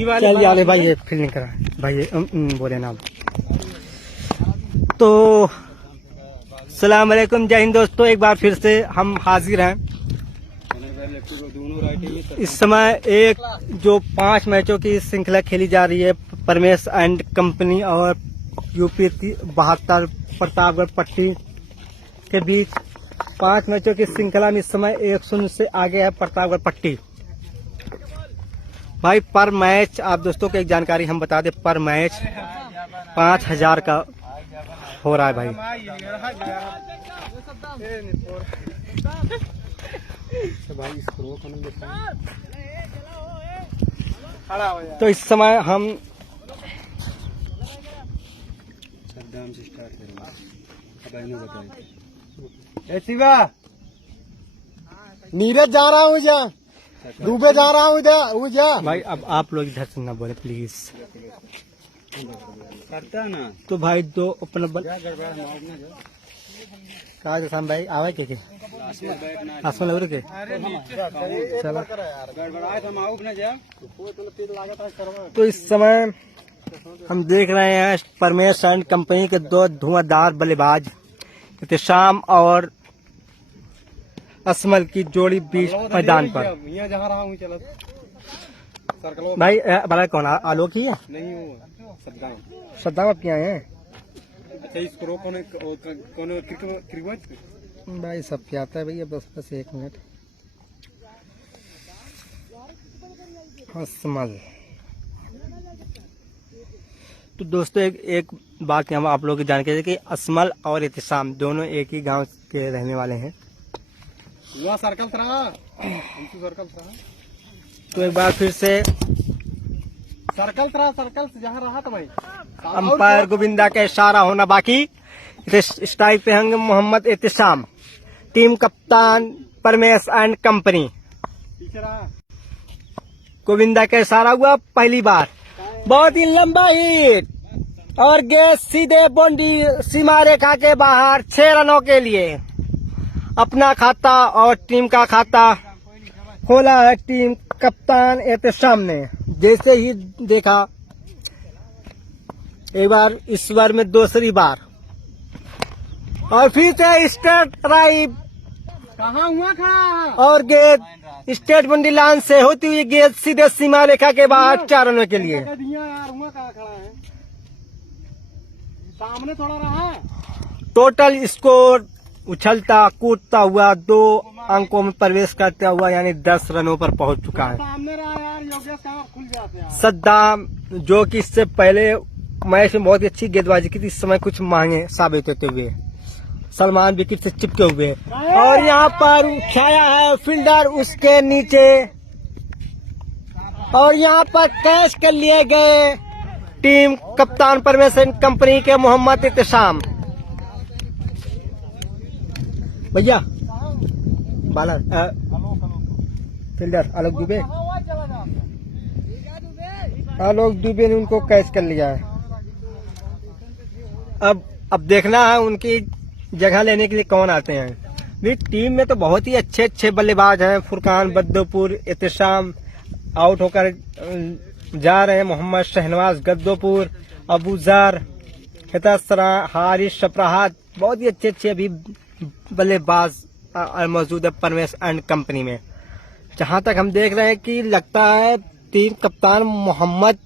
चल यार भाई ये फील्डिंग करा भाई ये बोले नाम। तो सलाम अलैकुम, जय हिंद दोस्तों, एक बार फिर से हम हाजिर हैं। इस समय एक जो 5 मैचों की श्रृंखला खेली जा रही है परमेश एंड कंपनी और यूपी 72 प्रतापगढ़ पट्टी के बीच 5 मैचों की श्रृंखला में इस समय 1-0 से आगे है प्रतापगढ़ पट्टी। भाई पर मैच आप दोस्तों को एक जानकारी हम बता दें, पर मैच 5000 का हो रहा है भाई। तो इस समय हम नीरज जा रहा हूँ जा, डूबे जा रहा हूँ इधर भाई। अब आप लोग इधर से ना बोले प्लीज। करता ना तो भाई दो अपना कहा शाम भाई आवे के आसमान लग के चलो। तो इस समय हम देख रहे हैं परमेश एंड कंपनी के 2 धुआंधार बल्लेबाज इत्तेशाम और असमल की जोड़ी बीच मैदान पर। भाई बड़ा कौन आलोक ही है? नहीं सद्दाम आप क्या है? अच्छा इसको कौन क्रिकेट भाई सब क्या आता है भैया, बस 1 मिनट। असमल। तो दोस्तों एक बात हम आप लोगों की जानकारी है कि असमल और इत्तेशाम दोनों एक ही गांव के रहने वाले हैं। सर्कल तो एक बार फिर से सर्कल जहाँ रहा था भाई, अंपायर गोविंदा का इशारा होना बाकी। स्ट्राइक पे होंगे मोहम्मद इत्तेशाम, टीम कप्तान परमेश एंड कंपनी। गोविंदा का इशारा हुआ पहली बार, बहुत ही लंबा हिट और गेंद सीधे बाउंड्री सीमा रेखा के बाहर 6 रनों के लिए। अपना खाता और टीम का खाता खोला है टीम कप्तान इत्तेशाम ने। जैसे ही देखा एक बार, इस बार में दूसरी बार, और फिर से स्ट्रेट ड्राइव कहाँ हुआ खड़ा और गेंद स्टेट बंडी लाइन से होती हुई गेंद सीधे सीमा रेखा के बाहर 4 रनों के लिए। यार हुआ कहाँ खड़ा है, सामने थोड़ा रहा। टोटल स्कोर उछलता कूदता हुआ 2 अंकों में प्रवेश करता हुआ यानी 10 रनों पर पहुंच चुका है। सामने रहा यार, योगेश कहाँ खुल जाते हैं। सद्दाम जो कि इससे पहले मैच में बहुत ही अच्छी गेंदबाजी की थी, इस समय कुछ महंगे साबित होते हुए सलमान विकेट से चिपके हुए। और यहाँ पर छाया है फील्डर उसके नीचे, और यहाँ पर कैच कर लिए गए टीम कप्तान परमेश कंपनी के मोहम्मद इत्तेशाम। भैया बाला फील्डर आलोक दुबे ने उनको कैच कर लिया है। अब देखना है उनकी जगह लेने के लिए कौन आते हैं। टीम में तो बहुत ही अच्छे बल्लेबाज हैं। फुरकान बद्दोपुर इत्तेशाम आउट होकर जा रहे हैं। मोहम्मद शहनवाज गद्दोपुर, अबूजर, हितसरा, हारिस शपराहत, बहुत ही अच्छे अभी बल्लेबाज मौजूद है परमेश एंड कंपनी में। जहां तक हम देख रहे हैं कि लगता है टीम कप्तान मोहम्मद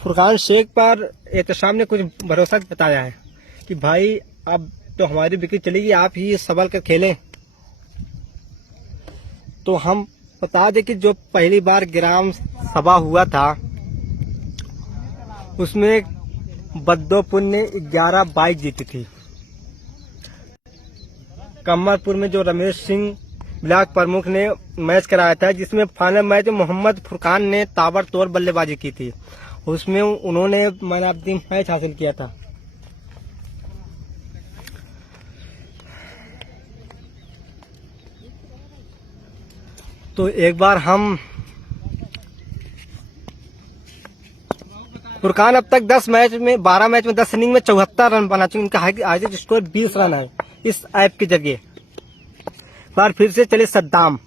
फुरकान शेख पर इत्तेशाम ने कुछ भरोसा बताया है कि भाई अब तो हमारी विकेट चलेगी, आप ही संभल कर खेलें। तो हम बता दें कि जो पहली बार ग्राम सभा हुआ था उसमें बद्दोपुर ने 11-22 जीती थी। कमरपुर में जो रमेश सिंह ब्लॉक प्रमुख ने मैच कराया था, जिसमें फाइनल मैच में मोहम्मद फुरकान ने ताबड़तोड़ बल्लेबाजी की थी, उसमें उन्होंने मैन ऑफ द मैच हासिल किया था। तो एक बार हम फुरकान अब तक 12 मैच में 10 इनिंग में 74 रन बना चुके। उनका हाईएस्ट स्कोर 20 रन है इस ऐप की जगह। बार फिर से चले सद्दाम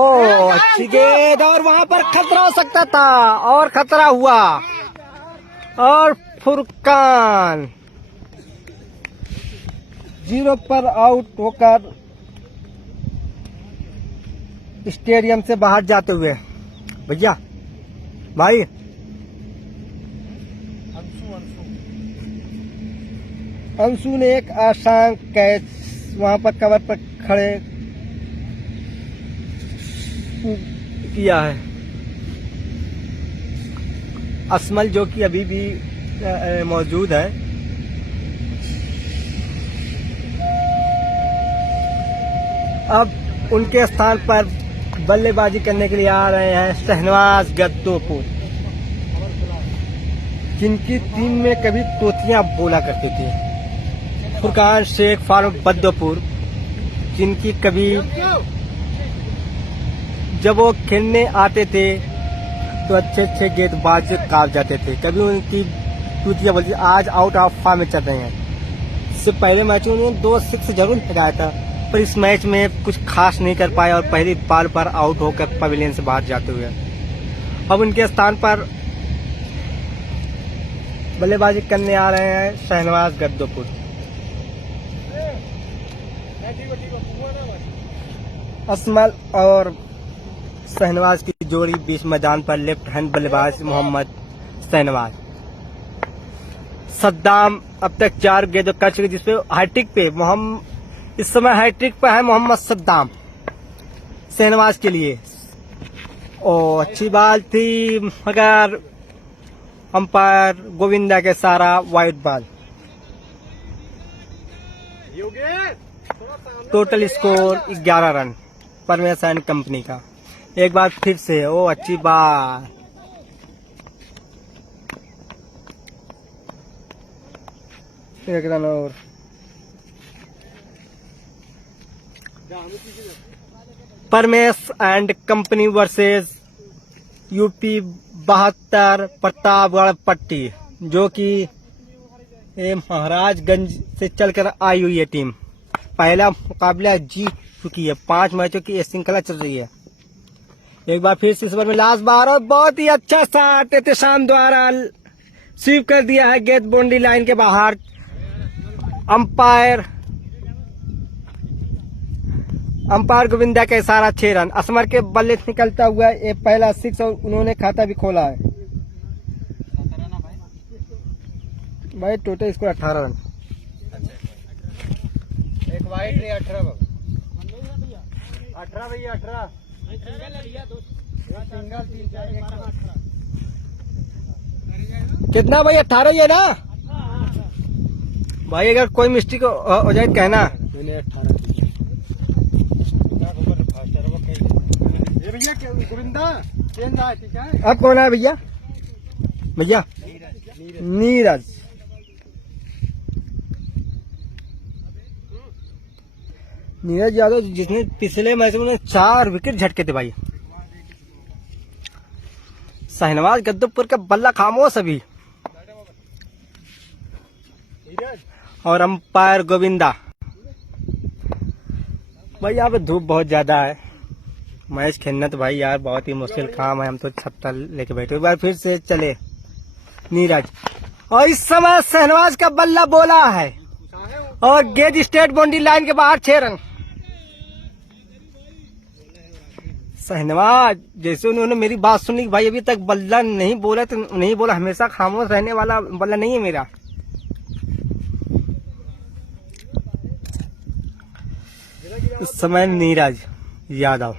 ओ अच्छी गेंद, और वहां पर खतरा हो सकता था और खतरा हुआ, और फुरकान 0 पर आउट होकर स्टेडियम से बाहर जाते हुए। भैया भाई अंशु ने एक आसान कैच वहां पर कवर पर खड़े किया है। असमल जो कि अभी भी मौजूद है, अब उनके स्थान पर बल्लेबाजी करने के लिए आ रहे हैं शहनवाज गद्दोपुर, जिनकी टीम में कभी तोतियां बोला करती थी। फुरकान शेख फारूक बद्दोपुर, जिनकी कभी जब वो खेलने आते थे तो अच्छे अच्छे गेंदबाज काट जाते थे, कभी उनकी तोतियां बोलती। आज आउट ऑफ फॉर्म में चल रहे हैं। इससे पहले मैच में उन्होंने 2 6 जरूर लगाया था, पर इस मैच में कुछ खास नहीं कर पाए और पहली बॉल पर आउट होकर पवेलियन से बाहर जाते हुए। अब उनके स्थान पर बल्लेबाजी करने आ रहे हैं शहनवाज गद्दोपुर। असमल और शहनवाज की जोड़ी बीच मैदान पर लेफ्ट हैंड बल्लेबाज मोहम्मद शहनवाज। सद्दाम अब तक 4 गेंदों कर चुके, जिसपे हैट्रिक पे इस समय हैट्रिक पे है मोहम्मद सद्दाम शहनवाज के लिए। ओ अच्छी बात थी, मगर अंपायर गोविंदा के सारा wide ball. Total score 11 run Paramesh and company का। एक बार फिर से ओ अच्छी बात, एक रन और। Paramesh and company versus UP 72 Pratapgarh पट्टी, जो कि महाराजगंज से चलकर आई हुई है टीम। पहला मुकाबला जीत चुकी है, 5 मैचों की श्रृंखला चल रही है। एक बार फिर से इस बार में लास्ट बार, और बहुत ही अच्छा शॉट एहतेशाम द्वारा स्वीप कर दिया है गेंद बाउंड्री लाइन के बाहर। अंपायर गोविंदा का इशारा 6 रन। असमर के बल्ले से निकलता हुआ ये पहला 6 और उन्होंने खाता भी खोला है। भाई टोटल स्कोर 18 रन। एक वाइड 18 भैया 18 कितना भाई 18 ही है ना भाई, अगर कोई मिस्टेक हो जाए कहना। भैया गोविंदा ठीक है। अब कौन है भैया? भैया नीरज। नीरज यादव, जिसने पिछले मैच में 4 विकेट झटके थे भाई। शहनवाज गद्दोपुर का बल्ला खामोश अभी, और अंपायर गोविंदा। भाई यहाँ पे धूप बहुत ज्यादा है, मैच खेलना तो भाई यार बहुत ही मुश्किल काम है। हम तो छत्ता लेके बैठे। एक बार फिर से चले नीरज, और इस समय शहनवाज का बल्ला बोला है और गेंद स्ट्रेट बाउंड्री लाइन के बाहर 6 रन। शहनवाज जैसे उन्होंने मेरी बात सुनी, भाई अभी तक बल्ला नहीं बोला तो नहीं बोला, हमेशा खामोश रहने वाला बल्ला नहीं है मेरा। इस समय नीरज यादव,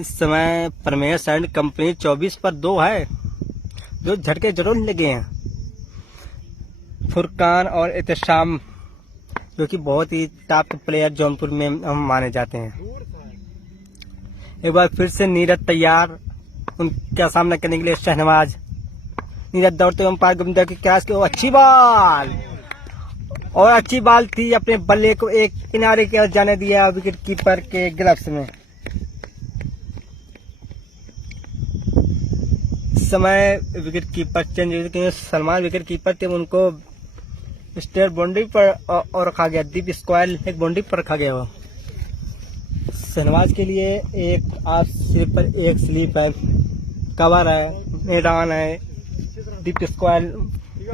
इस समय परमेश एंड कंपनी 24 पर 2 है, जो झटके जरूर लगे हैं। फुरकान और एहतेशाम, जो कि बहुत ही टॉप प्लेयर जौनपुर में हम माने जाते हैं। एक बार फिर से नीरज तैयार उनका सामना करने के लिए। शहनवाज, नीरज दौड़ते हुए अंपायर गोविंदा की कैच के अच्छी बॉल, और अच्छी बॉल थी। अपने बल्ले को एक किनारे की ओर जाने दिया विकेट कीपर के ग्लव्स में। इस समय विकेट कीपर चेंज हुए, क्योंकि सलमान विकेट कीपर थे, उनको स्टेट बाउंड्री पर और रखा गया। डीप स्क्वायर एक बाउंड्री पर रखा गया। शहनवाज के लिए एक आप सिर्फ पर एक स्लीप है, कवर है, मैदान है, डीप स्क्वायर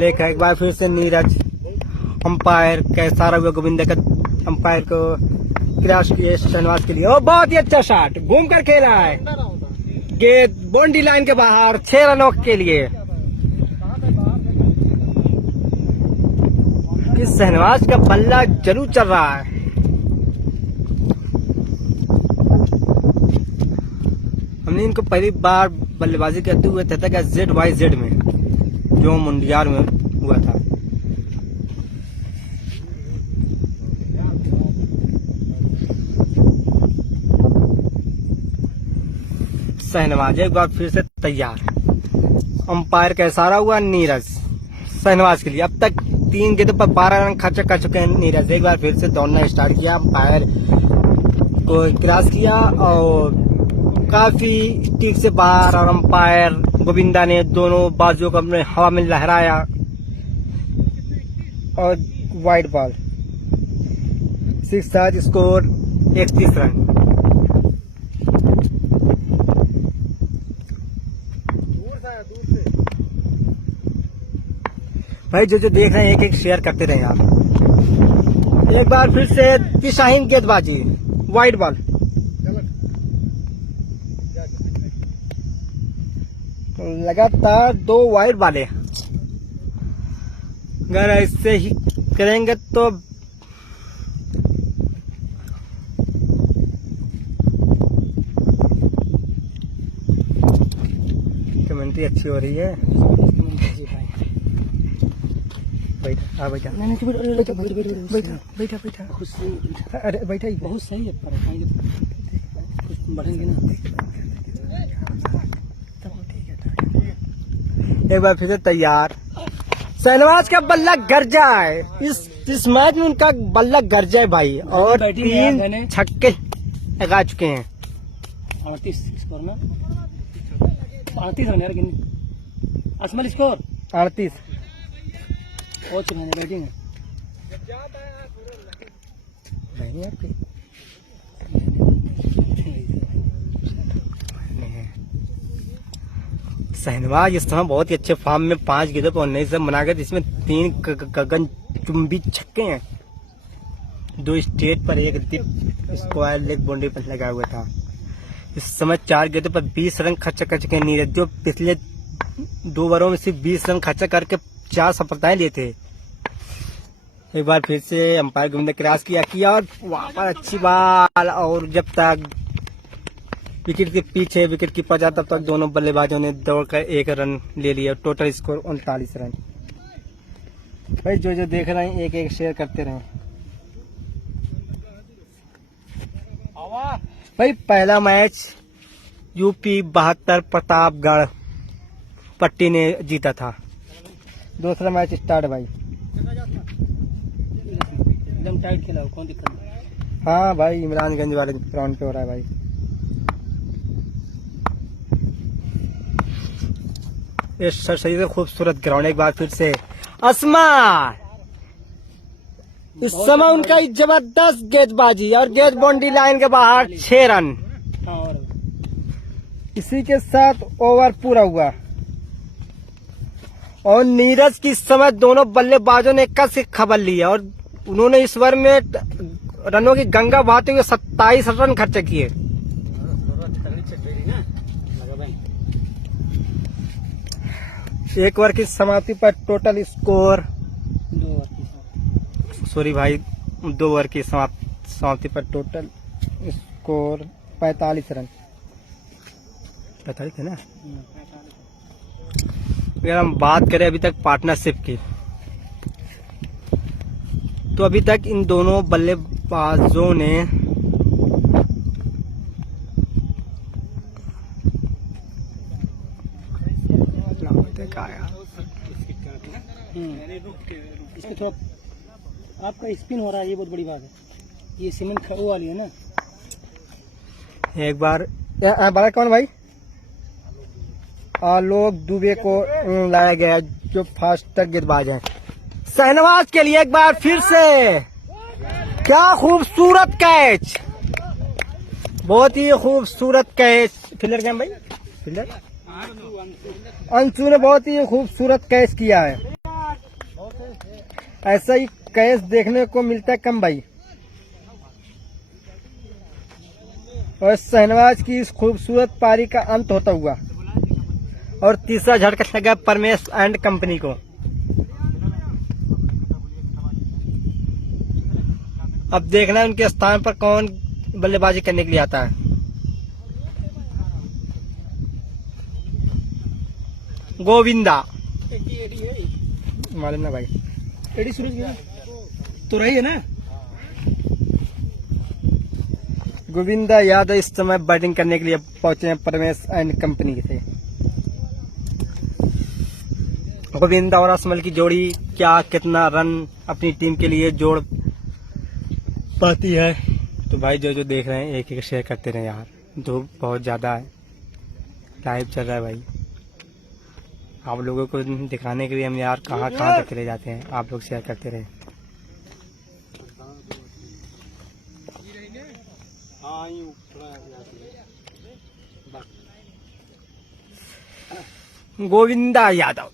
लेक है। एक बार फिर से नीरज अंपायर कैसारा हुआ गोविंदा का अंपायर को क्रॉस किए शहनवाज के लिए। और बहुत ही अच्छा शॉट घूम कर खेला है, गेंद बाउंड्री लाइन के बाहर 6 रनों के लिए। इस शहनवाज का बल्ला जरूर चल रहा है। हमने इनको पहली बार बल्लेबाजी करते हुए था ZYZ में, जो मुंडियार में हुआ था। शहनवाज एक बार फिर से तैयार, अंपायर का इशारा हुआ नीरज शहनवाज के लिए। अब तक 3 गेंदों पर 12 रन खर्च कर चुके हैं नीरज। एक बार फिर से दौड़ना स्टार्ट किया, अंपायर को क्रॉस किया और काफी टीक से बाहर, और अंपायर गोविंदा ने दोनों बाजुओं को अपने हवा में लहराया और वाइड बॉल 6 स्कोर 31 रन। भाई जो देख रहे हैं एक शेयर करते रहे आप। एक बार फिर से दिशाहीन गेंदबाजी, वाइड बॉल। लगातार 2 वाइड बॉले, अगर ऐसे ही करेंगे तो कमेंट्री अच्छी हो रही है। बैठा बैठा बैठा बैठा खुद से। अरे बैठा ही बहुत सही है, बढ़ेंगे ना। एक बार फिर से तैयार, शहनवाज का बल्ला गरजा है। इस मैच में उनका बल्ला गरजा है भाई, और 3 छक्के लगा चुके हैं। 38 स्कोर में 38 रन यार, असमल स्कोर 38। और चुका बैटिंग है आपकी शहनवाज इस समय बहुत ही अच्छे फॉर्म में 5 गेंदों पर 19 रन बना गए, जिसमें 3 गगन चुंबी छक्के हैं, 2 स्ट्रेट पर, एक डीप स्क्वायर लेग बाउंड्री पर लगा हुआ था। इस समय 4 गेंदों पर 20 रन खर्च कर चुके हैं नीरज, जो पिछले 2 ओवरों में सिर्फ 20 रन खर्च करके 4 सफलताएं लिए थे। एक बार फिर से अंपायर गोविंदा क्रॉस किया और वहां पर अच्छी बॉल, और जब तक विकेट के पीछे विकेट कीपर जाता तब तक दोनों बल्लेबाजों ने दौड़कर 1 रन ले लिया। Total score 39 run. भाई जो देख रहे हैं एक शेयर करते रहे। भाई पहला मैच यूपी 72 प्रतापगढ़ पट्टी ने जीता था। दूसरा मैच स्टार्ट भाई। एकदम टाइट खेला, कौन दिक्कत नहीं। हाँ भाई, इमरानगंज वाले ग्राउंड पे हो रहा है भाई। सही से खूबसूरत ग्राउंड। एक बार फिर से आसमान, इस समय उनका जबरदस्त गेंदबाजी और गेंद बाउंड्री लाइन के बाहर 6 रन। इसी के साथ ओवर पूरा हुआ, और नीरज की समय दोनों बल्लेबाजों ने कस से खबर लिया, और उन्होंने इस ओवर में रनों की गंगा बहाते हुए 27 रन खर्च किए। एक ओवर की समाप्ति पर टोटल स्कोर 2 ओवर की समाप्ति पर टोटल स्कोर 45 रन। 45 है ना। अगर हम बात करें अभी तक पार्टनरशिप की, तो अभी तक इन दोनों बल्लेबाजों ने इसके थोड़ा आपका स्पिन हो रहा है, ये बहुत बड़ी बात है। ये सीमेंट वो वाली है ना। एक बार बाला कौन भाई, आलोक दुबे को लाया गया, जो फास्टर गेंदबाज है। शहनवाज के लिए एक बार फिर से क्या खूबसूरत कैच, बहुत ही खूबसूरत कैच। फील्डर क्या है भाई? फील्डर अंशु ने बहुत ही खूबसूरत कैच किया है। ऐसा ही कैच देखने को मिलता है कम भाई। और शहनवाज की इस खूबसूरत पारी का अंत होता हुआ और तीसरा झटका लगा परमेश एंड कंपनी को। अब देखना है उनके स्थान पर कौन बल्लेबाजी करने के लिए आता है। गोविंदा मालूम ना भाई, एडी सूरज तो रही है ना। गोविंदा यादव इस समय बैटिंग करने के लिए पहुंचे हैं परमेश एंड कंपनी से। गोविंदा और असमल की जोड़ी क्या कितना रन अपनी टीम के लिए जोड़ पाती है। तो भाई जो देख रहे हैं एक एक शेयर करते रहे यार, धूप बहुत ज्यादा है, लाइव चल रहा है भाई। आप लोगों को दिखाने के लिए हम यार कहाँ तक चले जाते हैं, आप लोग शेयर करते रहे। गोविंदा यादव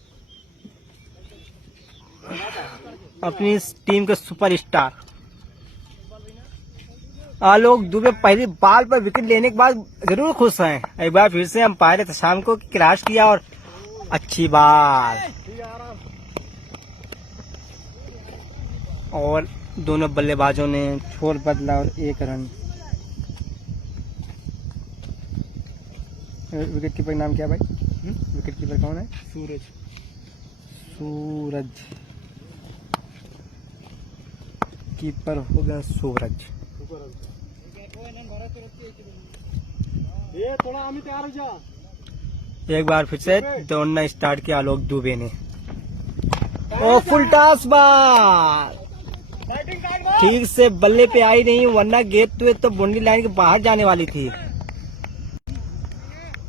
अपनी इस टीम के सुपरस्टार। आलोक दुबे पहली बाल पर विकेट लेने के बाद जरूर खुश हैं। एक बार फिर से अंपायर ने शाम को क्रैश किया और अच्छी बात, और दोनों बल्लेबाजों ने छोर बदला और 1 रन। विकेट कीपर का नाम क्या भाई? विकेट कीपर कौन है? सूरज कीपर हो गया सूरज। ये थोड़ा हम तैयार हो जा। एक बार फिर से दौड़ना स्टार्ट किया आलोक दुबे ने। ओ फुल टॉस बाल ठीक से बल्ले पे आई नहीं, वरना गेंद तो बाउंड्री लाइन के बाहर जाने वाली थी।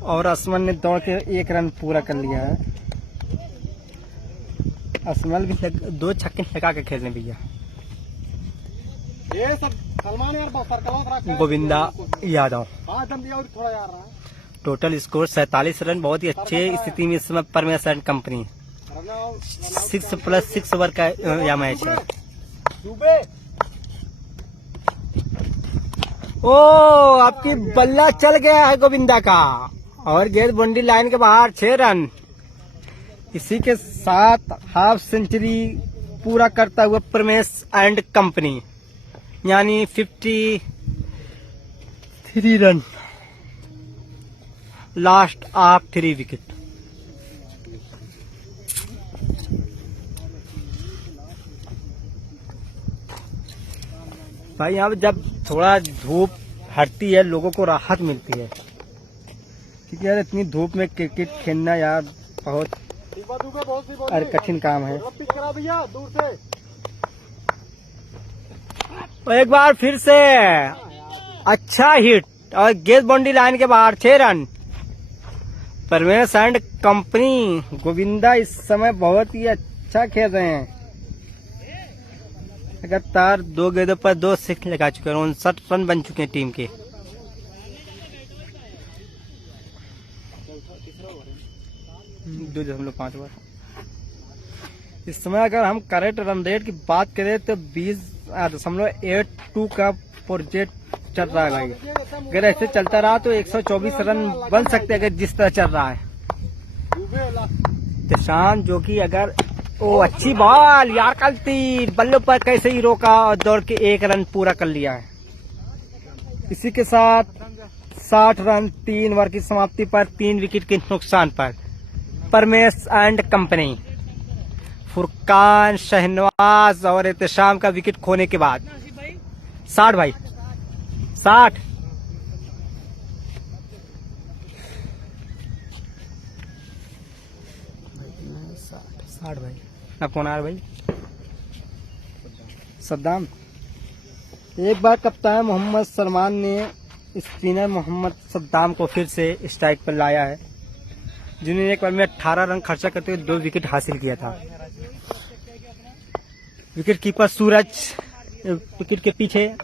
और असमल ने दौड़ के 1 रन पूरा कर लिया है। असमल भी 2 छक्के लगा के खेलने भैया। ये सब सलमान यार सर्कल गोविंदा यादव हाँ दम दिया और थोड़ा यार रहा। Total score 47 run. बहुत ही अच्छे स्थिति में इस समय परमेश एंड कंपनी 6+6 ओवर का यह मैच है। ओ आपकी बल्ला चल गया है गोविंदा का, और गेंद बाउंड्री लाइन के बाहर 6 रन। इसी के साथ हाफ सेंचुरी पूरा करता हुआ परमेश एंड कंपनी, यानी 53 रन लास्ट ऑफ 3 विकेट। भाई यहाँ जब थोड़ा धूप हटती है लोगों को राहत मिलती है, क्योंकि यार इतनी धूप में क्रिकेट खेलना यार बहुत कठिन काम है। और एक बार फिर से अच्छा हिट और गेंद बाउंड्री लाइन के बाहर 6 run. Paramesh and company Govinda इस समय बहुत ही अच्छा खेल रहे हैं। लगातार 2 गेंदों पर 2 सिक्स लगा चुके हैं, 59 रन बन चुके हैं टीम के। हम 5 ओवर। इस समय अगर हम करेक्ट रन रेट की बात करें तो 20.82 का प्रोजेक्ट चल रहा है भाई। अगर ऐसे चलता रहा तो 124 रन बन सकते हैं, अगर जिस तरह चल रहा है। प्रशांत जो कि अगर ओ अच्छी बॉल यार, कल तीर बल्लों पर कैसे ही रोका और दौड़ के 1 रन पूरा कर लिया है। इसी के साथ 60 रन 3 ओवर की समाप्ति पर 3 विकेट के नुकसान पर परमेश एंड कंपनी, फुरकान, शहनवाज और एहतशाम का विकेट खोने के बाद 60 भाई 60 भाई ना कौन आ रहा भाई? सद्दाम। एक बार कप्तान मोहम्मद सलमान ने स्पिनर मोहम्मद सद्दाम को फिर से स्ट्राइक पर लाया है, जिन्होंने एक बार में 18 रन खर्चा करते हुए 2 विकेट हासिल किया था। विकेट कीपर सूरज विकेट के पीछे।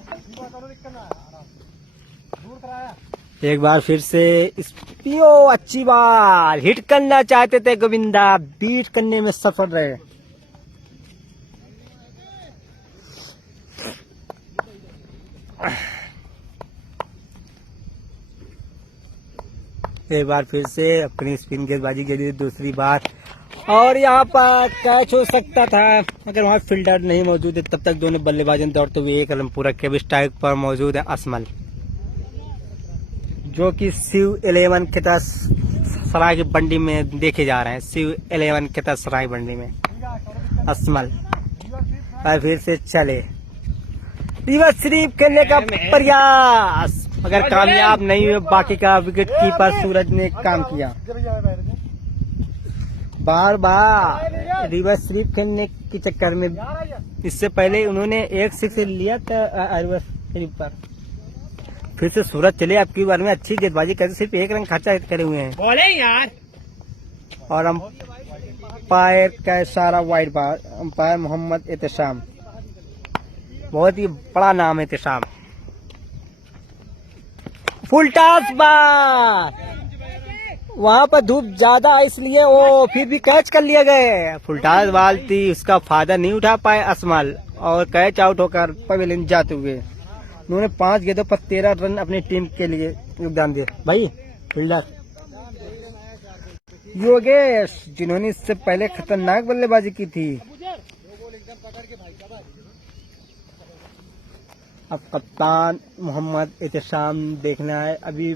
एक बार फिर से पियो अच्छी बार हिट करना चाहते थे गोविंदा, बीट करने में सफल रहे। एक बार फिर से अपनी स्पिन गेंदबाजी के लिए दूसरी बार, और यहाँ पर कैच हो सकता था अगर वहाँ फील्डर नहीं मौजूद है। तब तक दोनों बल्लेबाजों दौड़ते हुए एक रन पूरा किया। स्ट्राइक पर मौजूद है असमल, जो कि शिव 11 के तहत सराय की बंडी में देखे जा रहे हैं। शिव 11 के तहत सराय बंडी में असमल और फिर से चले रिवर्स स्वीप खेलने का प्रयास, अगर कामयाब नहीं हुए। बाकी का विकेट कीपर सूरज ने काम किया। बार बार रिवर्स स्वीप खेलने के चक्कर में, इससे पहले उन्होंने एक 6 लिया था रिवर्स स्वीप पर। फिर से सूरज चले, अब की बार में अच्छी गेंदबाजी करके सिर्फ 1 रन खर्चा करे हुए हैं। बोले यार, और अंपायर का इशारा वाइड बार। अंपायर मोहम्मद एहतशाम, बहुत ही बड़ा नाम है एहतशाम। फुल टॉस बार, वहां पर धूप ज्यादा है इसलिए वो फिर भी कैच कर लिया गए। फुल टॉस बाल थी, उसका फायदा नहीं उठा पाए असमल और कैच आउट होकर पवेलियन जाते हुए। उन्होंने 5 गेंदों पर 13 रन अपनी टीम के लिए योगदान दिया। भाई फील्डर योगेश, जिन्होंने इससे पहले खतरनाक बल्लेबाजी की थी। अब कप्तान मोहम्मद एहतशाम देखना है। अभी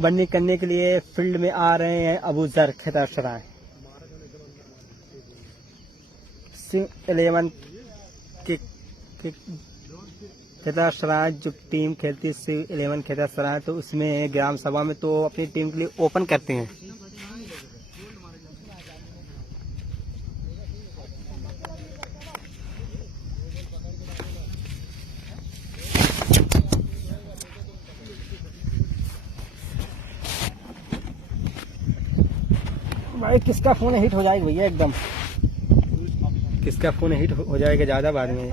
बंडी करने के लिए फील्ड में आ रहे हैं अबूजर खेतासराय। सिंह 11 के खेतासराय जो टीम खेलती है सिंह 11 खेतासराय, तो उसमें ग्राम सभा में तो अपनी टीम के लिए ओपन करते हैं। भाई किसका फोन हिट हो जाएगा भैया, एकदम किसका फोन हिट हो जाएगा ज्यादा बाद में।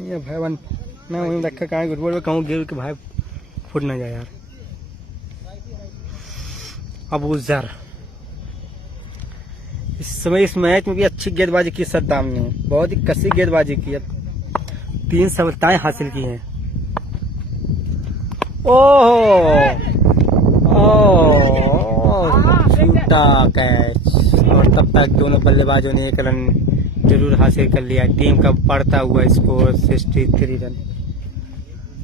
ये भाई वन मैं वहीं रखा कहाँ गुटबोल में कहूँ गिर के भाई फुट ना जाए यार। अबूजर इस समय इस मैच में भी अच्छी गेंदबाजी की सद्दाम ने, बहुत ही कसी गेंदबाजी की। 3 सफलताएं हासिल की हैं। छूटा कैच, और तब तक दोनों बल्लेबाजों ने 1 रन जरूर हासिल कर लिया। टीम का बढ़ता हुआ स्कोर 63 रन।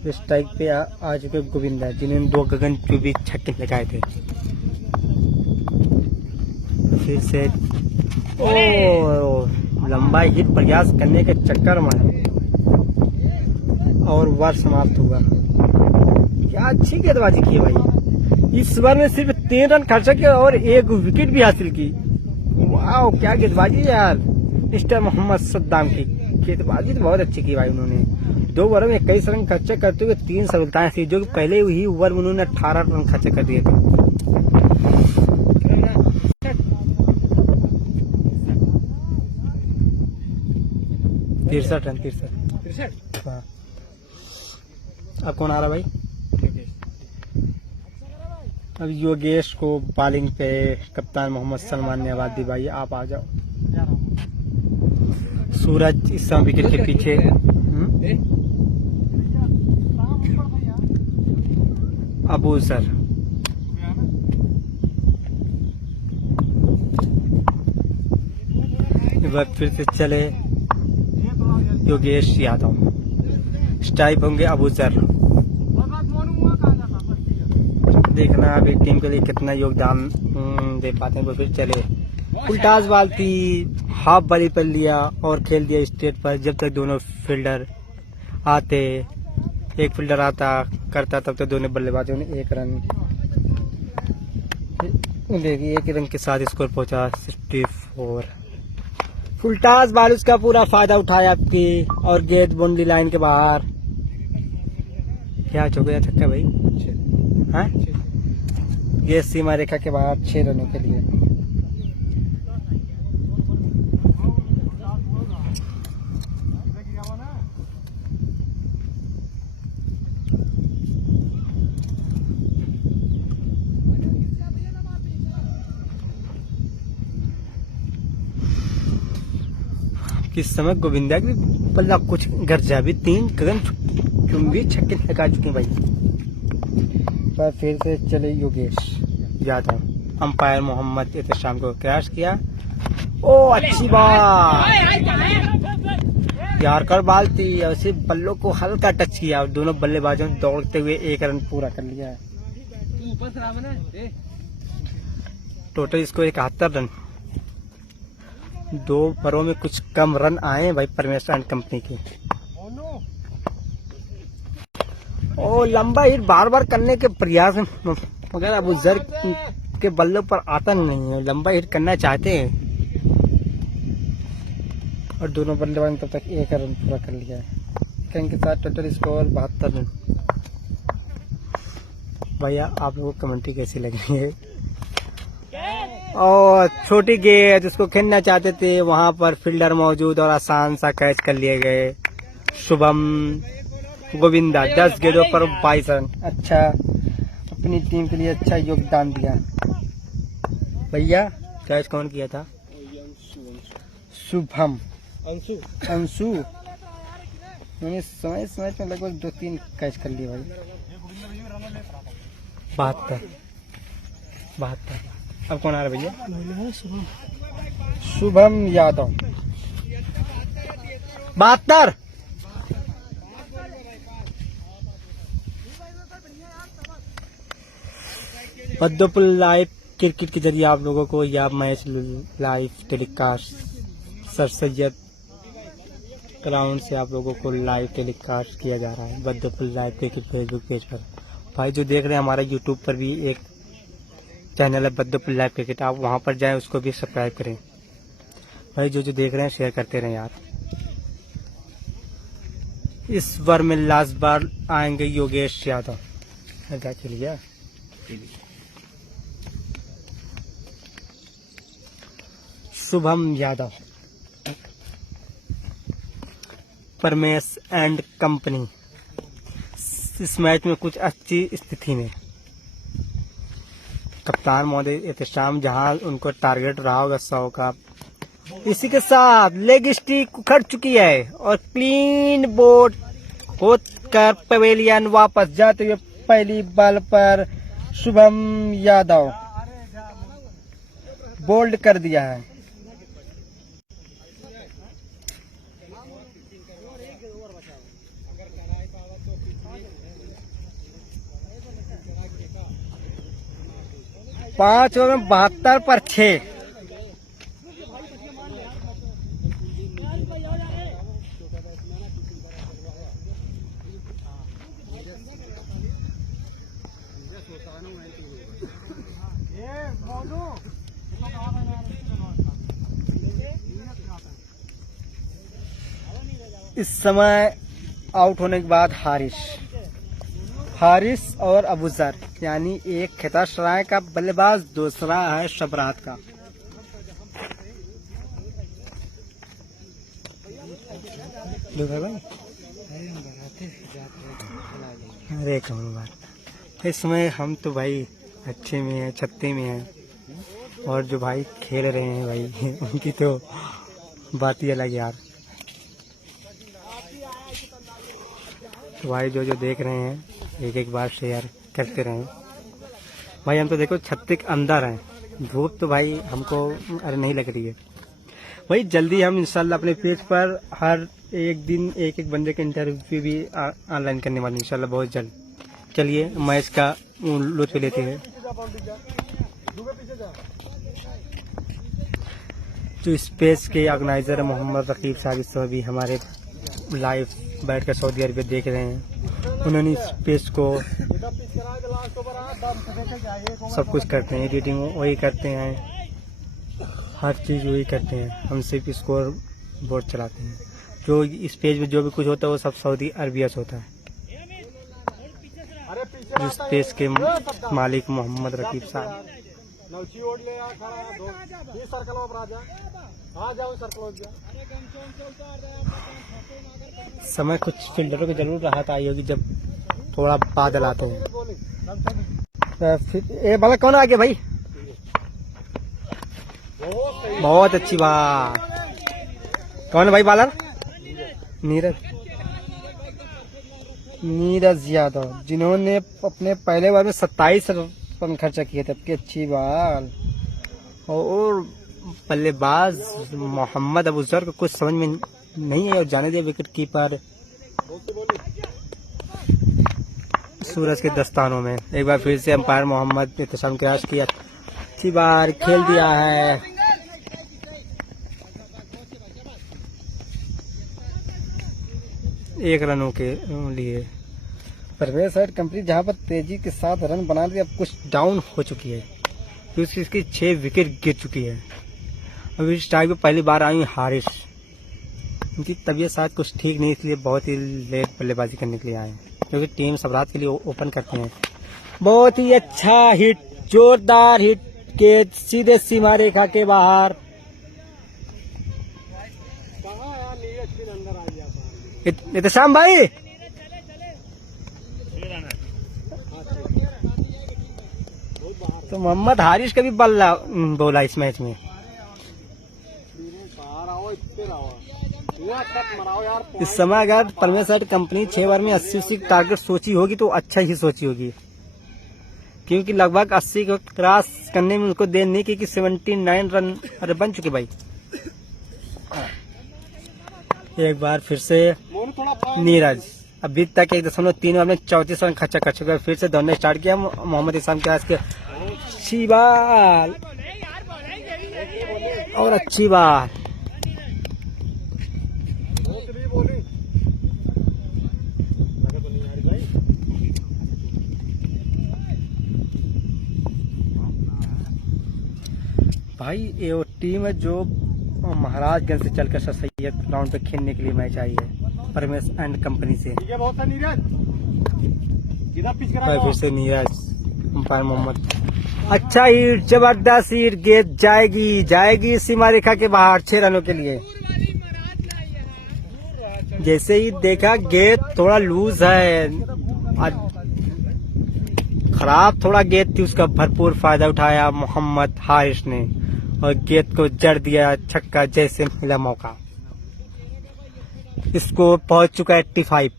स्ट्राइक पे आ चुके गोविंदा, जिन्होंने 2 गगनचुंबी छक्के लगाए थे। फिर से लंबा हिट प्रयास करने के चक्कर में और ओवर समाप्त हुआ। क्या अच्छी गेंदबाजी की है भाई। इस बार ने सिर्फ 3 रन खर्चा किया और 1 विकेट भी हासिल की। वाह क्या गेंदबाजी है यार मिस्टर मोहम्मद सद्दाम की। गेंदबाजी तो बहुत अच्छी की भाई उन्होंने। 2 ओवर में 21 रन खर्चा करते हुए 3 सफलताएं थी, जो कि पहले ही ओवर में उन्होंने 18 रन खर्चा कर दिए थे। 63 रन 63। हाँ अब कौन आ रहा भाई? अब योगेश को बॉलिंग पे कप्तान मोहम्मद सलमान ने आवाज दी, भाई आप आ जाओ। सूरज इस समय विकेट के पीछे। अबूजर फिर से चले योगेश यादव। स्ट्राइक होंगे अबूजर। देखना अभी टीम के लिए कितना योगदान दे पाते हैं। वो फिर चले उल्टास बाल थी, हाफ बॉली पर लिया और खेल दिया स्ट्रेट पर। जब तक दोनों फील्डर आते, एक फील्डर आता करता, तब तक दोनों बल्लेबाजों ने 1 रन देखिए 1 रन के साथ स्कोर पहुंचा 64। फुलटास बाल उसका पूरा फायदा उठाया आपकी और गेंद बाउंड्री लाइन के बाहर। क्या हो गया छक्का भाई? हाँ ये सीमा रेखा के बाहर 6 रनों के लिए। किस समय गोविंदा की बल्ला कुछ घर जा भी 3 गगन चुंबी छक्के लगा चुके भाई। पर फिर से चले योगेश यादव, अंपायर मोहम्मद एहतशाम को क्रैश किया। ओ अच्छी बात, यारकर बाल थी, ऐसे बल्लों को हल्का टच किया और दोनों बल्लेबाजों ने दौड़ते हुए 1 रन पूरा कर लिया है। Total score 71 run. 2 ओवरों में कुछ कम रन आए भाई परमेश्वर एंड कंपनी के। ओ लंबा हिट बार बार करने के प्रयास में मगर अबूजर के बल्लों पर आता नहीं है। लंबा हिट करना चाहते हैं और दोनों बल्लेबाज ने तब तक 1 रन पूरा कर लिया है। इनके साथ टोटल स्कोर 72 रन। भैया आप लोगों को कमेंट्री कैसी लग रही है? और छोटी गेंद जिसको खेलना चाहते थे वहां पर फील्डर मौजूद और आसान सा कैच कर लिए गए। शुभम गोविंदा 10 गेंदों पर 22 रन। अच्छा, अपनी टीम के लिए अच्छा योगदान दिया। भैया कैच कौन किया था? शुभम अंशु मैंने समय में लगभग 2-3 कैच कर लिए भाई। 72। अब कौन आ रहा है भैया? शुभम यादव 72। पद्मपुल लाइव क्रिकेट के जरिए आप लोगों को यह match live telecast sir Syed ground से आप लोगों को लाइव टेलीकास्ट किया जा रहा है बद्दपुल लाइव क्रिकेट फेसबुक पेज पर। भाई जो देख रहे हैं हमारे यूट्यूब पर भी एक चैनल है बद्दपुल लाइव क्रिकेट, आप वहां पर जाएं, उसको भी सब्सक्राइब करें। भाई जो देख रहे हैं शेयर करते रहें यार। इस बार में लास्ट बार आएंगे योगेश यादव। क्या चलिए शुभम यादव परमेश एंड कंपनी इस मैच में कुछ अच्छी स्थिति में। कप्तान महोदय एहतशाम जहां उनको टारगेट रहा होगा 100 का। इसी के साथ लेग स्टिक उखड़ चुकी है और क्लीन बोर्ड होकर पवेलियन वापस जाते हुए पहली बॉल पर शुभम यादव बोल्ड कर दिया है। पांच ओवर में 72 पर 6। इस समय आउट होने के बाद हारिस और अबूजर यानी एक खितासराय का बल्लेबाज, दूसरा है शबरात का। अरे कौन बात, इस समय हम तो भाई अच्छे में हैं, छत्ते में हैं और जो भाई खेल रहे हैं भाई उनकी तो बात ही अलग यार। तो भाई जो देख रहे हैं एक बार शेयर करते रहें भाई। हम तो देखो छत्ते के अंदर हैं, धूप तो भाई हमको अरे नहीं लग रही है भाई। जल्दी हम इंशाल्लाह अपने पेज पर हर एक दिन एक बंदे के इंटरव्यू भी ऑनलाइन करने वाले इंशाल्लाह बहुत जल्द। चलिए मैच का लुत्फ लेते हैं। जो इस पेज के ऑर्गेनाइजर मोहम्मद रकीब साहब इस समय भी हमारे लाइव बैठ कर सऊदी अरबिया देख रहे हैं। उन्होंने इस पेज को सब कुछ करते हैं, एडिटिंग वही करते हैं, हर चीज़ वही करते हैं। हम सिर्फ स्कोर बोर्ड चलाते हैं। जो इस पेज में जो भी कुछ होता है वो सब सऊदी अरबिया से होता है। इस पेज के मालिक मोहम्मद रकीब साहब। समय कुछ फील्डरों की जरूर राहत आई होगी जब थोड़ा बादल आते हैं। ये बालक कौन आ गया भाई? बहुत अच्छी बात, कौन है भाई बॉलर? नीरज यादव, जिन्होंने अपने पहले बार में 27 रन खर्चा किए थे। आपकी अच्छी बाल। और बल्लेबाज मोहम्मद अबूजर को कुछ समझ में नहीं है और जाने दिया विकेट कीपर सूरज के दस्तानों में। एक बार फिर से अंपायर मोहम्मद एहतशाम क्रैश किया। अच्छी बार खेल दिया है। एक रनों के लिए परवेज साइड कंपनी जहां पर तेजी के साथ रन बना रही, अब कुछ डाउन हो चुकी है क्योंकि इसकी 6 विकेट गिर चुकी है। अभी इस टाइम पे पहली बार आई हारिस। उनकी तबीयत शायद कुछ ठीक नहीं, इसलिए बहुत ही लेट बल्लेबाजी करने के लिए आए हैं, क्योंकि टीम सब रात के लिए ओपन करते हैं। बहुत ही अच्छा हिट, जोरदार हिट के सीधे सीमा रेखा के बाहर। एहतशाम भाई, तो मोहम्मद हारिस का भी बल्ला बोला इस मैच में। इस समय अगर परवेज साइड कंपनी 6 ओवर में 80 टारगेट सोची होगी तो अच्छा ही सोची होगी, क्योंकि लगभग 80 को क्रॉस करने में उनको देर नहीं, क्योंकि 79 रन अरे बन चुके भाई। एक बार फिर से नीरज अभी तक 1.3 ओवर में 34 रन खर्चा कर चुका है। फिर से दौड़ने स्टार्ट किया मोहम्मद इस्लाम के आज के। अच्छी बाल और अच्छी बाल। भाई ये वो टीम है जो महाराजगंज से चलकर सर सैयद ग्राउंड पे खेलने के लिए मैच आई है, परवेज एंड कंपनी से। फिर से नीरज, अंपायर मोहम्मद। अच्छा हिट, जबरदस्त हिट, गेंद जाएगी सीमा रेखा के बाहर 6 रनों के लिए। जैसे ही देखा गेंद थोड़ा लूज है, खराब थोड़ा गेंद थी, उसका भरपूर फायदा उठाया मोहम्मद हारिस ने और गेंद को जड़ दिया छक्का जैसे मिला मौका। इसको पहुंच चुका है 85।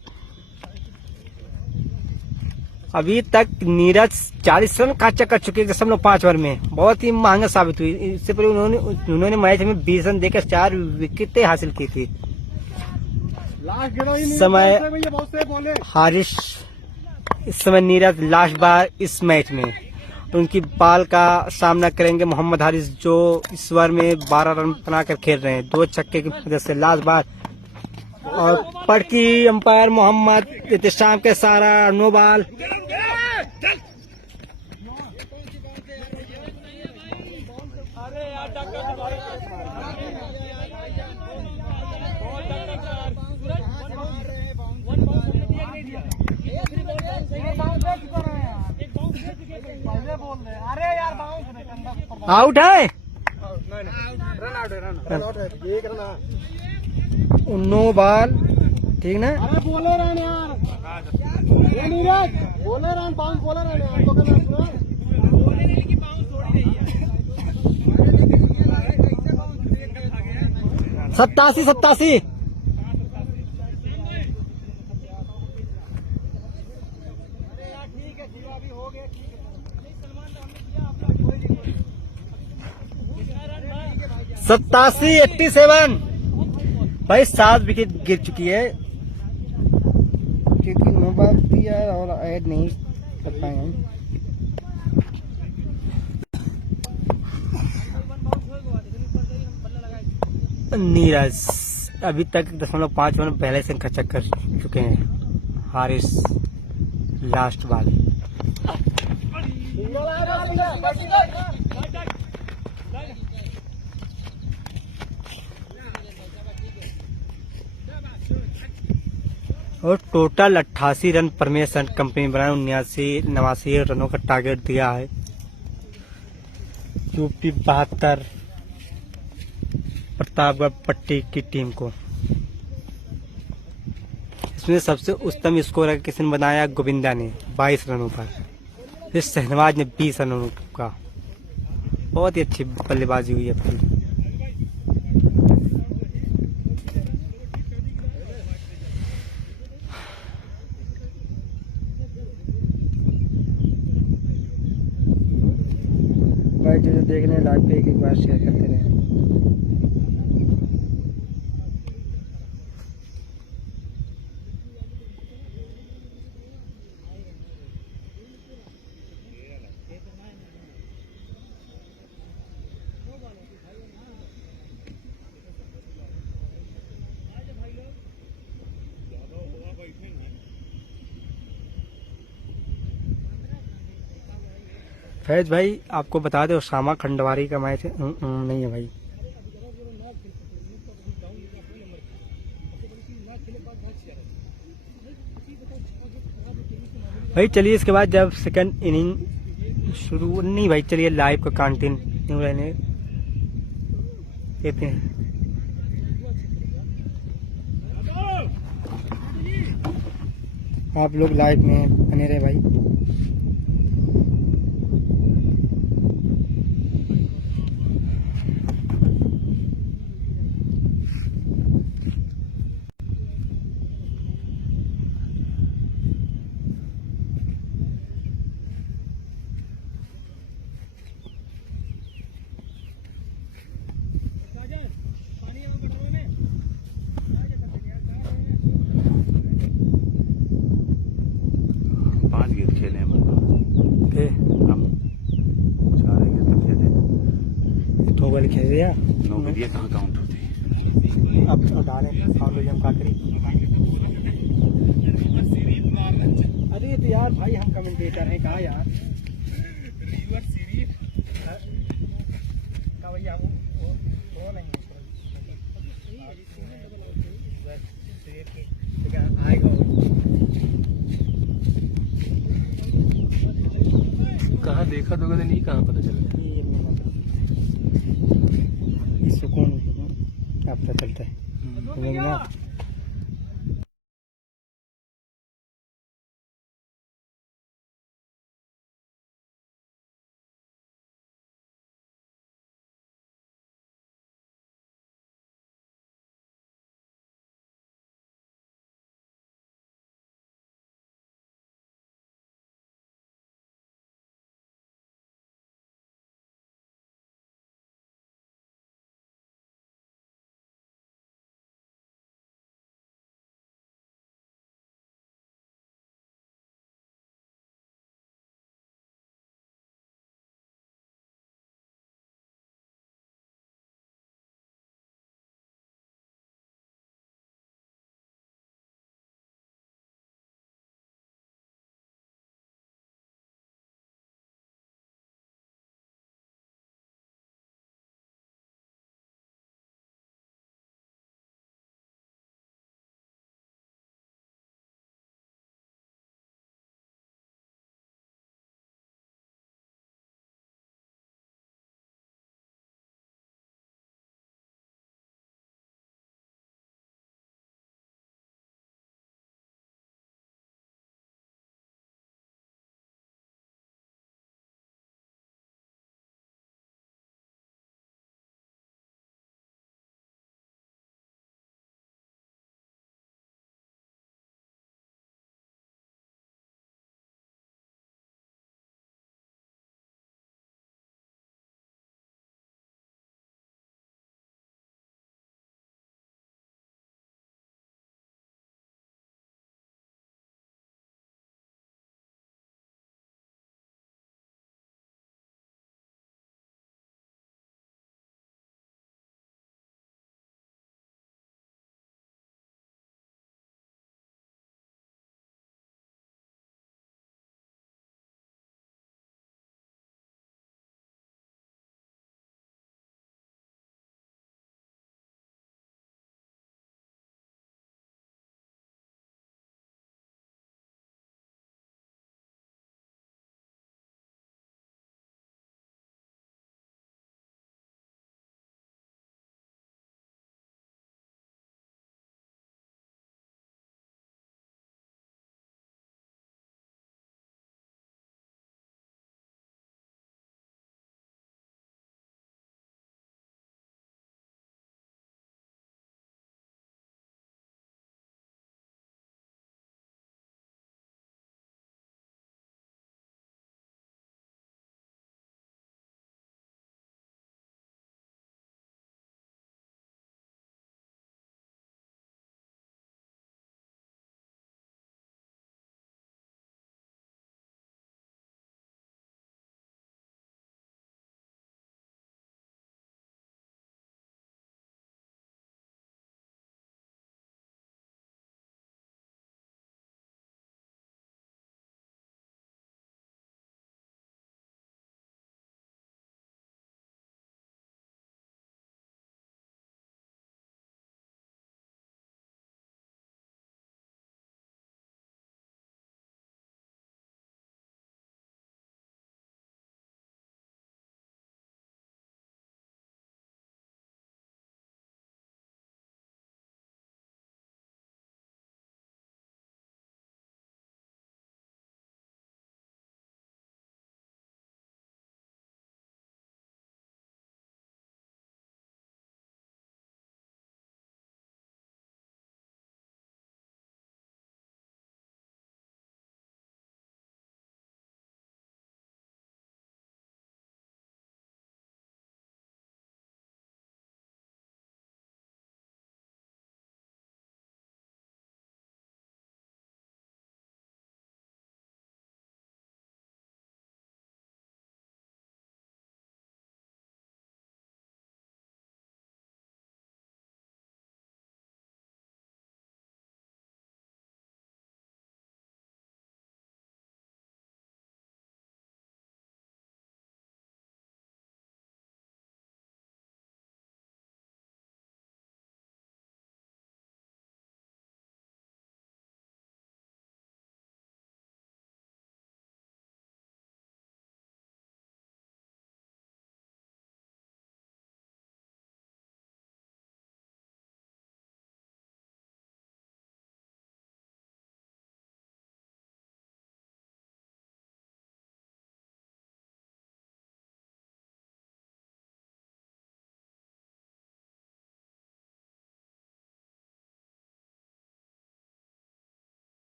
अभी तक नीरज 40 रन खर्चा कर चुके हैं 5 ओवर में। बहुत ही महंगा साबित हुई। इससे पहले उन्होंने मैच में 20 रन देकर 4 विकेटें हासिल की थी। समय हारिस, इस समय नीरज लास्ट बार इस मैच में उनकी बाल का सामना करेंगे मोहम्मद हारिस, जो इस ओवर में 12 रन बनाकर खेल रहे हैं 2 छक्के की वजह से लास्ट बार। और पड़की अंपायर मोहम्मद एहतशाम के सारा नो बॉल। आउट है, नो बॉल, ठीक ना? अरे बोले रन यार, ये नीरज बोले रन, बाउंस बोले रन यार, तो क्या सुना? 87। सत्तासी 87 भाई 7 विकेट गिर चुकी है, क्योंकि नो बॉल दिया और ऐड नहीं कर पाए हम। नीरज अभी तक 0.5 ओवर पहले से खर्चा कर चुके हैं। Haris last ball. और टोटल 88 रन परवेज कंपनी बनाए, 89 रनों का टारगेट दिया है। यूपी 72 प्रतापगढ़ पट्टी की टीम को। इसमें सबसे उत्तम स्कोर किसी ने बनाया, गोविंदा ने 22 रनों पर, फिर शहनवाज ने 20 रनों का। बहुत ही अच्छी बल्लेबाजी हुई है। वीडियो जो देख रहे हैं लाइव पे एक बार शेयर करते रहें। फैज भाई आपको बता दो सामा खंडवारी का मैच है। नहीं है भाई। भाई चलिए इसके बाद जब सेकंड इनिंग शुरू नहीं भाई, चलिए लाइव का कंटिन्यू रहने देते हैं। आप लोग लाइव में बने रहे भाई। खेले हम 4 गेंद तो खेले। 2 बॉल खेल दिया। 9 गेंद ये कहाँ काउंट होती? अब डालें फाउंडेशन काकरी। अरे तो यार भाई हम कमेंटेटर हैं कहा यार। भैया वो नहीं आएगा। कहाँ देखा तो नहीं, कहाँ पता चला। सुकून अब पता चलता है।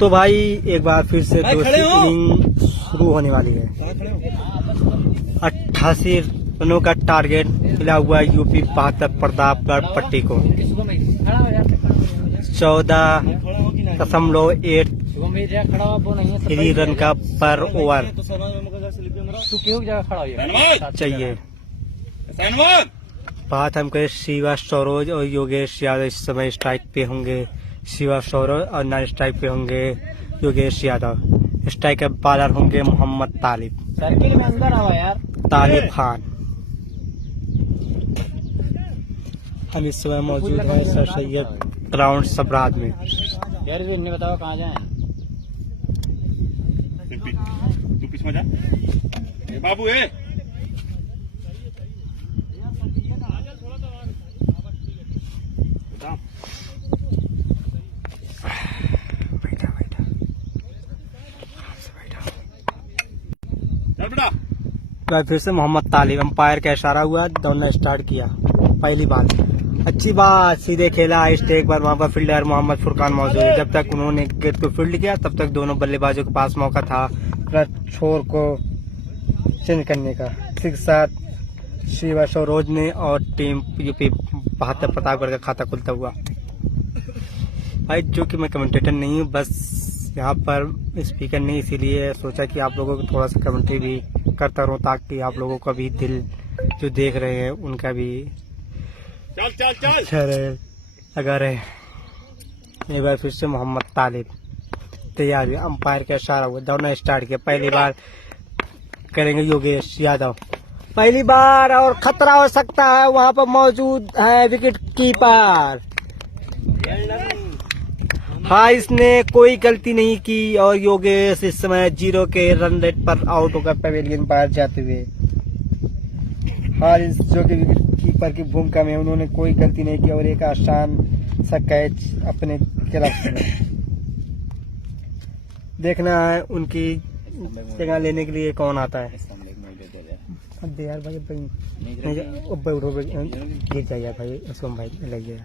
तो भाई एक बार फिर से दूसरी इनिंग शुरू होने वाली है। 88 रनों का टारगेट मिला हुआ है यूपी 72 प्रतापगढ़ पट्टी को। 14.83 रन का पर ओवर चाहिए। बात हम करें शिवा सरोज और योगेश यादव, इस समय स्ट्राइक पे होंगे शिवा सरोज और नॉन स्ट्राइक पे होंगे योगेश यादव। स्ट्राइकर बॉलर होंगे मोहम्मद तालिब, सर्किल में अंदर आवा यार। तालिब खान। हम इस समय मौजूद हैं सर सैयद ग्राउंड सबराज में। यार इन्हें बताओ कहाँ जाएं। तू किस में जा बाबू है। फिर से मोहम्मद तालिब, अंपायर का इशारा हुआ, दौड़ना स्टार्ट किया। पहली बात अच्छी बात, सीधे खेला स्टेक पर। वहां पर फील्डर मोहम्मद फुरकान मौजूद है। जब तक उन्होंने गेंद को फील्ड किया तब तक दोनों बल्लेबाजों के पास मौका था छोर को चेंज करने का। इसके साथ शिवा सरोज ने और टीम यूपी 72 प्रतापगढ़ का खाता खुलता हुआ। भाई जो कि मैं कमेंटेटर नहीं हूँ, बस यहाँ पर स्पीकर नहीं, इसीलिए सोचा कि आप लोगों को थोड़ा सा कमेंट्री भी करता रहूं ताकि आप लोगों का भी दिल जो देख रहे हैं उनका भी अच्छा रहे। अगर एक बार फिर से मोहम्मद तालिब तैयार हुए, अंपायर का इशारा हुआ, दौड़ना स्टार्ट किया। पहली बार करेंगे योगेश यादव, पहली बार, और खतरा हो सकता है। वहां पर मौजूद है विकेट कीपर। हाँ, इसने कोई गलती नहीं की और योगेश इस समय 0 के रन रेट पर आउट होकर पवेलियन बाहर जाते हुए। हारिस जो कि विकेट कीपर की भूमिका में, उन्होंने कोई गलती नहीं की और एक आसान सा कैच अपने क्लब में। देखना है उनकी जगह लेने के लिए कौन आता है। अब यार भाई गिर जाए यार भाई, उसको भाई लग गया,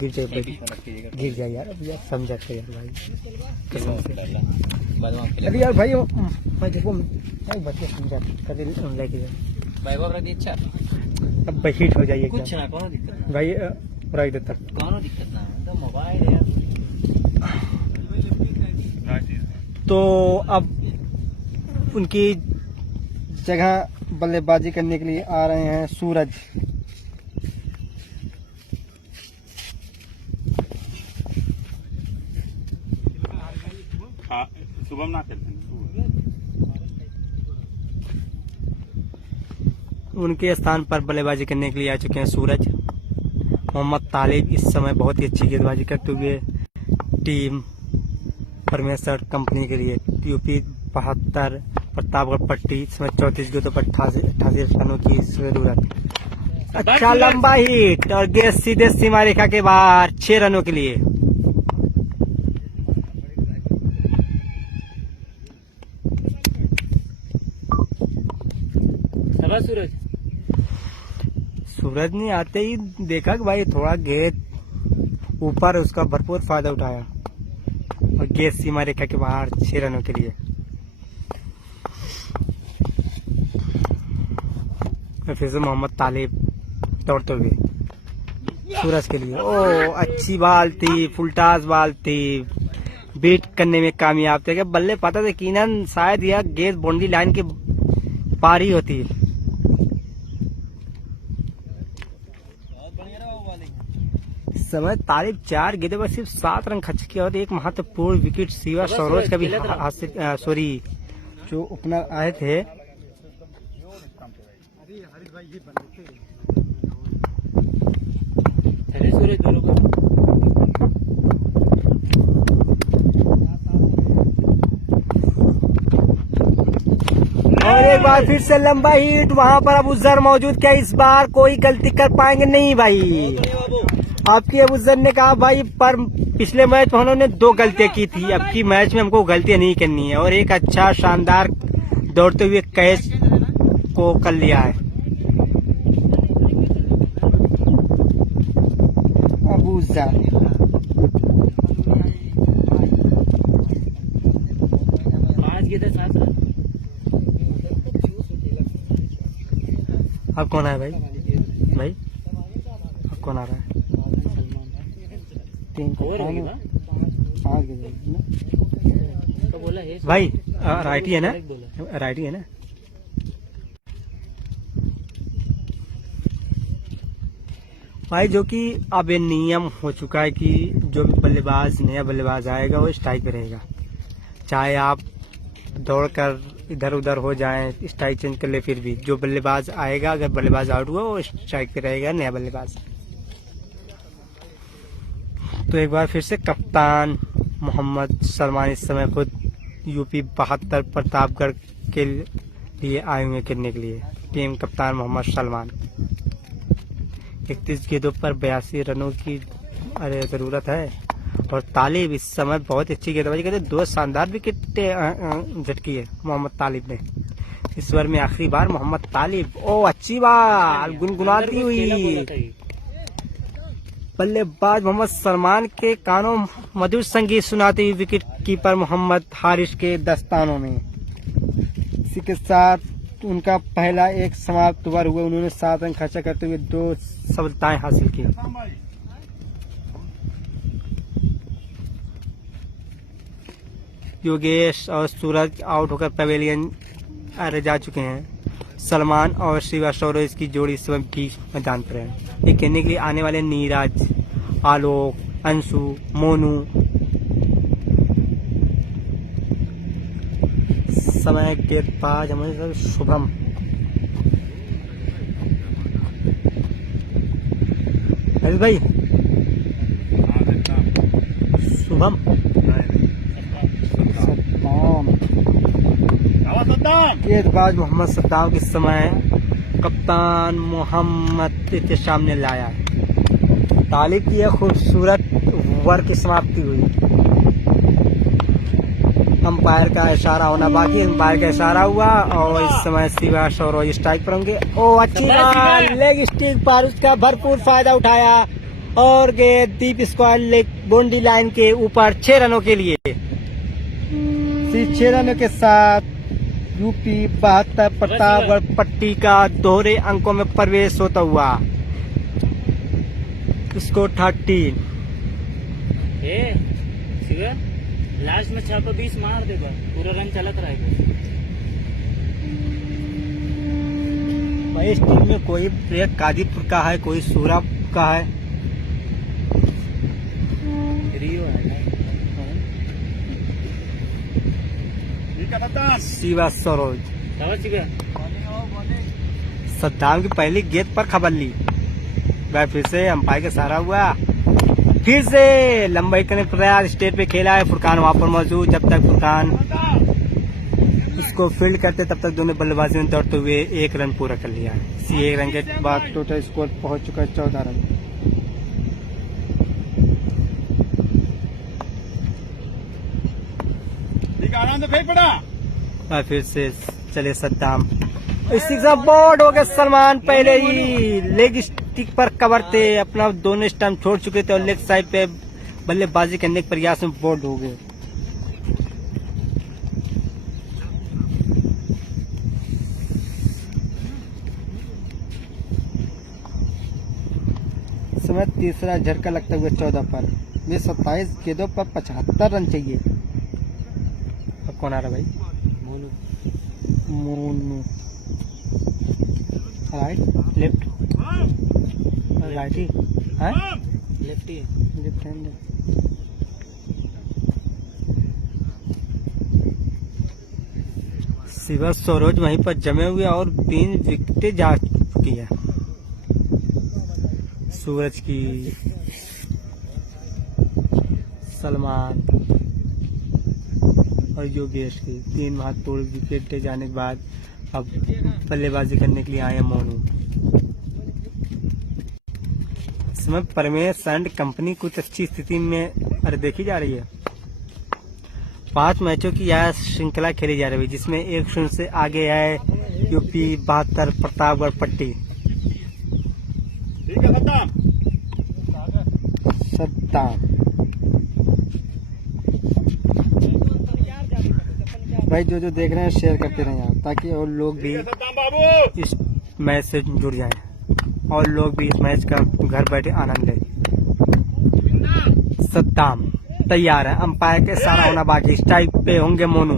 गिर जाए भाई, गिर जाए यार। अब यार समझा कर यार भाई, कसम से। अरे यार भाई मैं देखो बच्चे समझा कर लग गया भाई। वो अपनी इच्छा अब भाई हिट हो जाइए कुछ ना, कौन दिक्कत भाई रख देता, कौन दिक्कत ना, तो मोबाइल है। तो अब उनकी जगह बल्लेबाजी करने के लिए आ रहे हैं सूरज। सुबह ना खेलते उनके स्थान पर बल्लेबाजी करने के लिए आ चुके हैं सूरज। मोहम्मद तालिब इस समय बहुत ही अच्छी गेंदबाजी करते हुए टीम परमेश्वर कंपनी के लिए यूपी 72 प्रतापगढ़ पट्टी इस समय 34 गेंदों पर 88 रनों की जरूरत। अच्छा लंबा हिट और गेंद सीधे सीमा रेखा के बाहर 6 रनों के लिए। सूरज ने आते ही देखा कि भाई थोड़ा गेंद ऊपर, उसका भरपूर फायदा उठाया और गेंद सीमा रेखा के बाहर 6 रनों के लिए। फिर से मोहम्मद तालिब दौड़ते हुए सूरज के लिए। ओ अच्छी बाल थी, फुलटास बाल थी, बीट करने में कामयाब थे। बल्ले पता था यकीनन शायद यह गेंद बाउंड्री लाइन के पार ही होती। इस समय तालिब 4 गेंदों पर सिर्फ 7 रन खर्च किया और एक महत्वपूर्ण विकेट शिवा सरोज का भी हासिल, सॉरी जो ओपनर आए थे और एक बार फिर से लंबा हिट। वहां पर अबू जर मौजूद, क्या इस बार कोई गलती कर पाएंगे? नहीं भाई, आपकी अबू जर ने कहा भाई पर पिछले मैच में उन्होंने 2 गलतियां की थी, अब की मैच में हमको गलतियां नहीं करनी है और एक अच्छा शानदार दौड़ते हुए कैच को कर लिया है अबू जर। अब कौन है भाई? भाई अब कौन आ रहा है? तो बोला है भाई राइटी है ना? राइटी है ना? भाई जो कि अब ये नियम हो चुका है कि जो भी बल्लेबाज नया बल्लेबाज आएगा वो स्ट्राइक पे रहेगा, चाहे आप दौड़कर इधर उधर हो जाएं, स्ट्राइक चेंज कर ले, फिर भी जो बल्लेबाज आएगा, अगर बल्लेबाज आउट हुआ वो स्ट्राइक पे रहेगा नया बल्लेबाज। तो एक बार फिर से कप्तान मोहम्मद सलमान इस समय खुद यूपी 72 प्रतापगढ़ के लिए आए हुए खेलने के लिए। टीम कप्तान मोहम्मद सलमान 31 गेंदों पर 82 रनों की जरूरत है। और तालिब इस समय बहुत अच्छी गेंदबाजी करते, 2 शानदार विकेट झटकी है मोहम्मद तालिब ने इस ओवर में। आखिरी बार मोहम्मद तालिब, ओ अच्छी बात गुनगुनाती हुई बल्लेबाज मोहम्मद सलमान के कानों मधुर संगीत सुनाती हुई विकेट कीपर मोहम्मद हारिस के दस्तानों में। इसी के साथ उनका पहला एक समाप्त ओवर हुआ, उन्होंने 7 रन खर्चा करते हुए 2 सफलताएं हासिल की। योगेश और सूरज आउट होकर पवेलियन जा चुके हैं। सलमान और शिवा सौरज की जोड़ी इस समय बीच मैदान पर है। ये खेलने के लिए आने वाले नीरज, आलोक, अंशु, मोनू। समय गेंदबाज हमारे शुभम, अरे भाई शुभम गेंदबाज मोहम्मद सद्दाम के समय कप्तान मोहम्मद इत्तेशाम ने लाया। तालिब की यह खूबसूरत ओवर की समाप्ति हुई। अंपायर का इशारा होना बाकी, अंपायर का इशारा हुआ और इस समय शिवा सौरज स्ट्राइक पर होंगे। ओ अच्छी बात, लेग स्टिक पर उसका भरपूर फायदा उठाया और गेंद deep square leg boundary line के ऊपर 6 रनों के लिए। 6 रनों के साथ यूपी 72 प्रतापगढ़ पट्टी का दोहरे अंकों में प्रवेश होता हुआ। स्कोर 13। लास्ट में 6 पर 20 मार देगा, पूरा रन चलत रहेगा। भाई इस टीम में कोई प्लेयर काजीपुर का है, कोई सूरत का है, रियो है। शिवा सरोज। सद्दाम की पहली गेंद पर खबर ली। वह फिर से अंपायर का सहारा हुआ, फिर से लंबाई करने प्रयास स्टेट पे खेला है। फुरकान वहां पर मौजूद, जब तक फुरकान उसको फील्ड करते तब तक दोनों बल्लेबाजों ने दौड़ते हुए 1 रन पूरा कर लिया। इसी 1 रन के बाद टोटल स्कोर पहुंच चुका है 14 रन। आनंद फेंक पड़ा। और फिर से चले सद्दाम, इसी का बोर्ड हो गया। सलमान पहले ही लेग स्टिक पर कवर थे, अपना दोनों स्टंप छोड़ चुके थे और लेग साइड पे बल्लेबाजी करने के प्रयास में बोर्ड हो गए। समय तीसरा झटका लगता हुआ 14 पर। वे 27 गेंदों पर 75 रन चाहिए। अब कौन आ रहा भाई? मोनू राइट लेफ्ट राइटी है lefty left hand. Shiva Saroj वहीं पर जमे हुए और 3 विकेटें जा चुकी है। सूरज की, सलमान और योगेश की 3 महत्वपूर्ण विकेट जाने के बाद अब बल्लेबाजी करने के लिए आए मोनू। इस समय परमेश एंड कंपनी कुछ अच्छी स्थिति में देखी जा रही है। 5 मैचों की यह श्रृंखला खेली जा रही है, जिसमें 1-0 से आगे है यूपी 72 प्रतापगढ़ पट्टी। ठीक है सद्दाम भाई जो देख रहे हैं शेयर करते रहें आप, ताकि और लोग भी इस मैच से जुड़ जाएं और लोग भी इस मैच का घर बैठे आनंद लें। सद्दाम तैयार है, अंपायर के सारा होना बाकी, स्ट्राइक पे होंगे मोनू।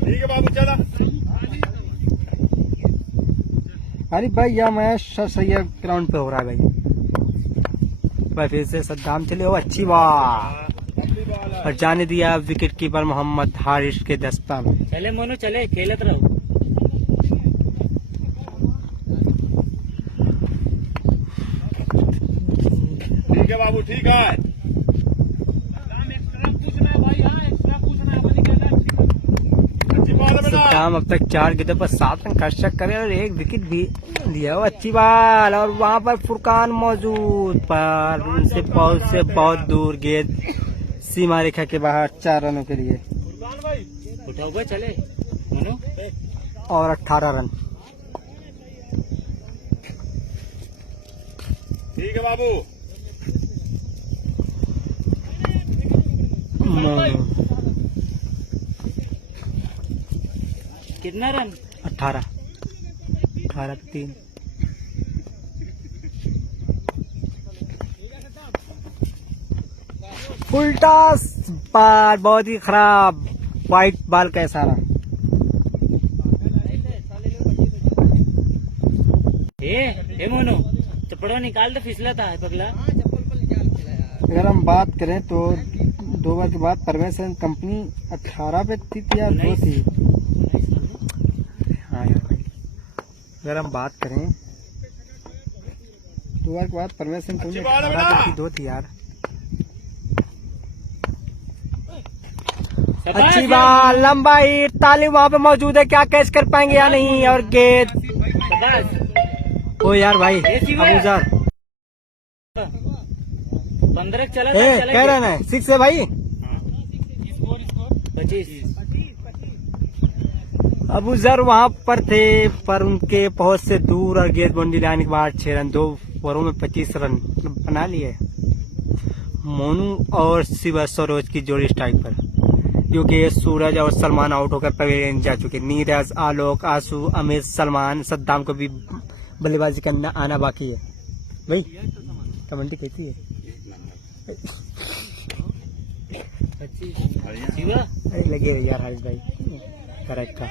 ठीक है बाबू, चला। अरे भाई यह मैच सही ग्राउंड पे हो रहा है भाई फिर से सद्दाम चले हो, अच्छी बात, और जाने दिया विकेट कीपर मोहम्मद हारिस के दस्ता में। चले मोनू चले, खेलत रहो। ठीक है बाबू, ठीक है। अच्छी बात है बेटा। सद्दाम अब तक 4 गेंदों पर 7 रन खर्च करे और 1 विकेट भी लिया, अच्छी बात। और वहां पर फुरकान मौजूद पर उनसे बहुत दूर गेंद सीमा रेखा के बाहर 4 रनों के लिए उठाओ भाई, चले मोनू। और 18 रन। ठीक है बाबू। कितना रन? 18 पे 3। उल्टा बाल, बहुत ही खराब व्हाइट बाल का इशारा। ए मोनू, चपड़ो निकाल दे, फिसला था पगला। अगर हम बात करें तो 2 ओवर के बाद परमेश्वर कंपनी 18 पे थी या 2 थी। हाँ यार भाई, अगर हम बात करें 2 ओवर के बाद परमेश्वर कंपनी 18 पे थी, 2 थी यार। अच्छी बात, लंबा हिट, ताली वहां पे मौजूद है, क्या कैच कर पाएंगे या नहीं। और गेंद, ओ यार भाई अबूजर 15 चला कह रहे ना 6 है भाई। 25। अबूजर वहां पर थे पर उनके पहुंच से दूर और गेंद बाउंड्री लाने के बाद 6 रन, 2 ओवरों में 25 रन बना लिए। मोनू और शिवा सरोज की जोड़ी स्ट्राइक पर, क्योंकि सूरज और सलमान आउट होकर पवेलियन जा चुके। नीरज, आलोक, आंसू, अमित, सलमान, सद्दाम को भी बल्लेबाजी करना आना बाकी है। भाई कमेंट्री कहती है लगे हुए यार हारिस भाई, करेक्ट था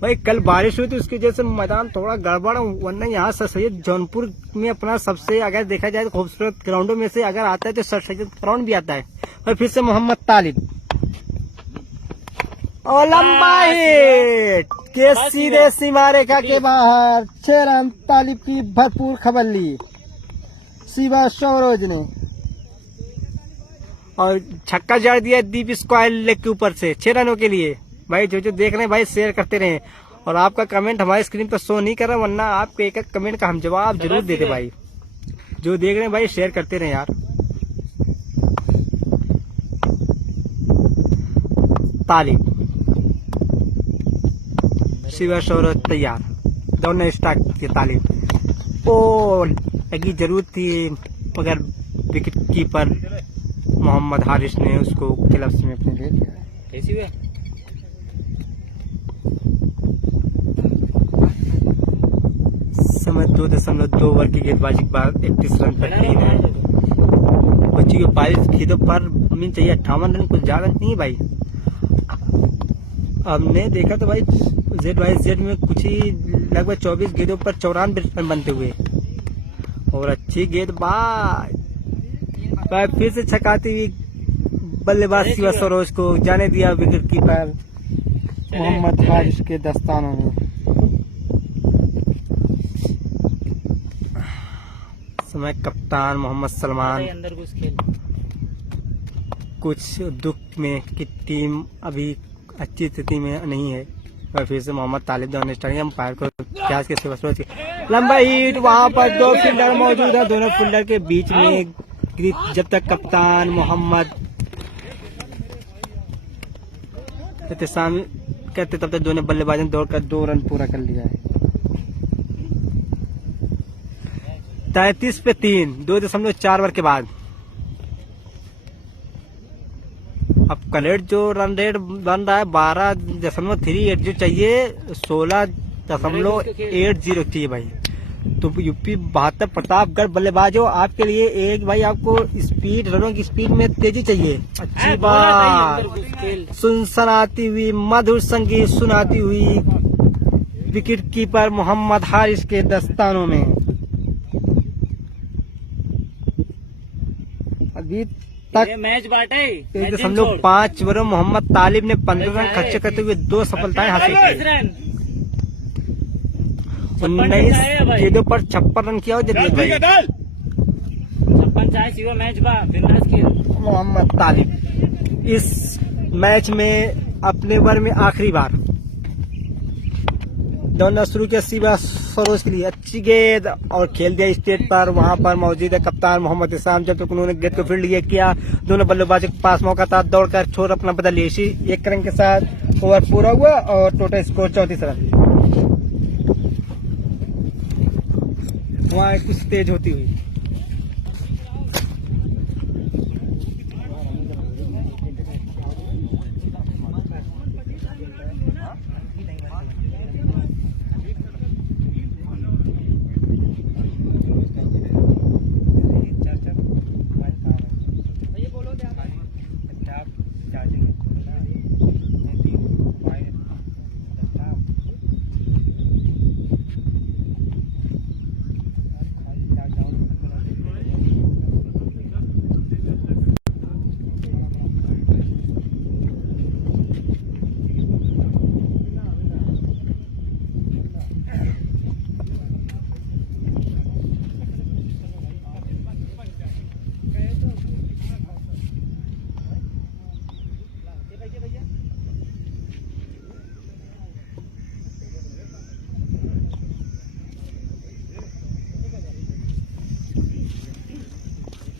भाई। कल बारिश हुई थी, उसकी वजह से मैदान थोड़ा गड़बड़, वरना यहाँ सर सैयद जौनपुर में अपना सबसे अगर देखा जाए तो खूबसूरत ग्राउंडों में से अगर आता है तो सर सैयद ग्राउंड भी आता है। और फिर से मोहम्मद तालिब और लंबा हिट के सीधे सीमा रेखा के बाहर 6 रन। तालिब की भरपूर खबर ली शिवा सरोज ने और छक्का जड़ दिया दीप स्क्वायर लेग के ऊपर से 6 रनों के लिए। भाई जो देख रहे हैं भाई शेयर करते रहे, और आपका कमेंट हमारी स्क्रीन पर शो नहीं कर रहा, वरना आपके एक कमेंट का हम जवाब जरूर देते भाई। जो देख रहे हैं भाई शेयर करते रहे यार। तालिब, शिवा सरोज तैयार, दोनों स्टार्ट की तालिब। ओ लगी जरूर थी मगर विकेट कीपर मोहम्मद हारिस ने उसको क्लब्स में अपने ले लिया। कैसी हुआ? समय 2.2 ओवर की गेंदबाजी के बाद 31 रन पर 3 है। बच्ची को 22 गेंदों पर मिल चाहिए 58 रन, कुछ ज्यादा नहीं भाई। हमने देखा तो भाई ZYZ में कुछ ही लगभग 24 गेंदों पर 94 रन बनते हुए, और अच्छी गेंदबाज फिर से छकाती हुई बल्लेबाज शिवा सरोज को जाने दिया विकेट कीपर मोहम्मद हारिस के दस्तानों में। समय कप्तान मोहम्मद सलमान अंदर घुस खेल। कुछ दुख में कि टीम अभी अच्छी स्थिति में नहीं है, और फिर से मोहम्मद तालिब दोनों स्टार्टिंग अंपायर को कैच के शिवा सरोज की लंबा हिट। वहां पर 2 फील्डर मौजूद है, दोनों फील्डर के बीच में जब तक कप्तान मोहम्मद एहतसाम कहते तब तक दोनों बल्लेबाजों ने दौड़कर 2 रन पूरा कर लिया है। 33 पे 3, 2.4 ओवर के बाद अब कलेक्ट जो रन रेट बन रहा है 12.38 जो चाहिए 16.80 चाहिए भाई। तो यूपी 72 प्रतापगढ़ बल्लेबाज हो, आपके लिए एक भाई आपको स्पीड, रनों की स्पीड में तेजी चाहिए। अच्छी बात, सुनसनाती हुई मधुर संगीत सुनाती हुई विकेट कीपर मोहम्मद हारिस के दस्तानों में। अभी तक मैच बांटे 1.5 ओवर में मोहम्मद तालिब ने 15 रन खर्च करते हुए 2 सफलताएं हासिल की। 19 गेंदों पर 56 रन किया हो जगदीश भाई। 56 चाहे सीवा मैच बा फिनास के मोहम्मद तालिब इस मैच में अपने ओवर में आखिरी बार दौड़ना शुरू किया सीवा सरोज के लिए। अच्छी गेंद और खेल दिया स्टेट पर। वहां पर मौजूद है कप्तान मोहम्मद इस्लाम। जब तक उन्होंने गेंद को फील्ड किया, दोनों बल्लेबाजों के पास मौका था, दौड़कर छोर अपना बदल लिया। इसी एक रन के साथ ओवर पूरा हुआ और टोटल स्कोर 34 रन। वहां कुछ तेज होती हुई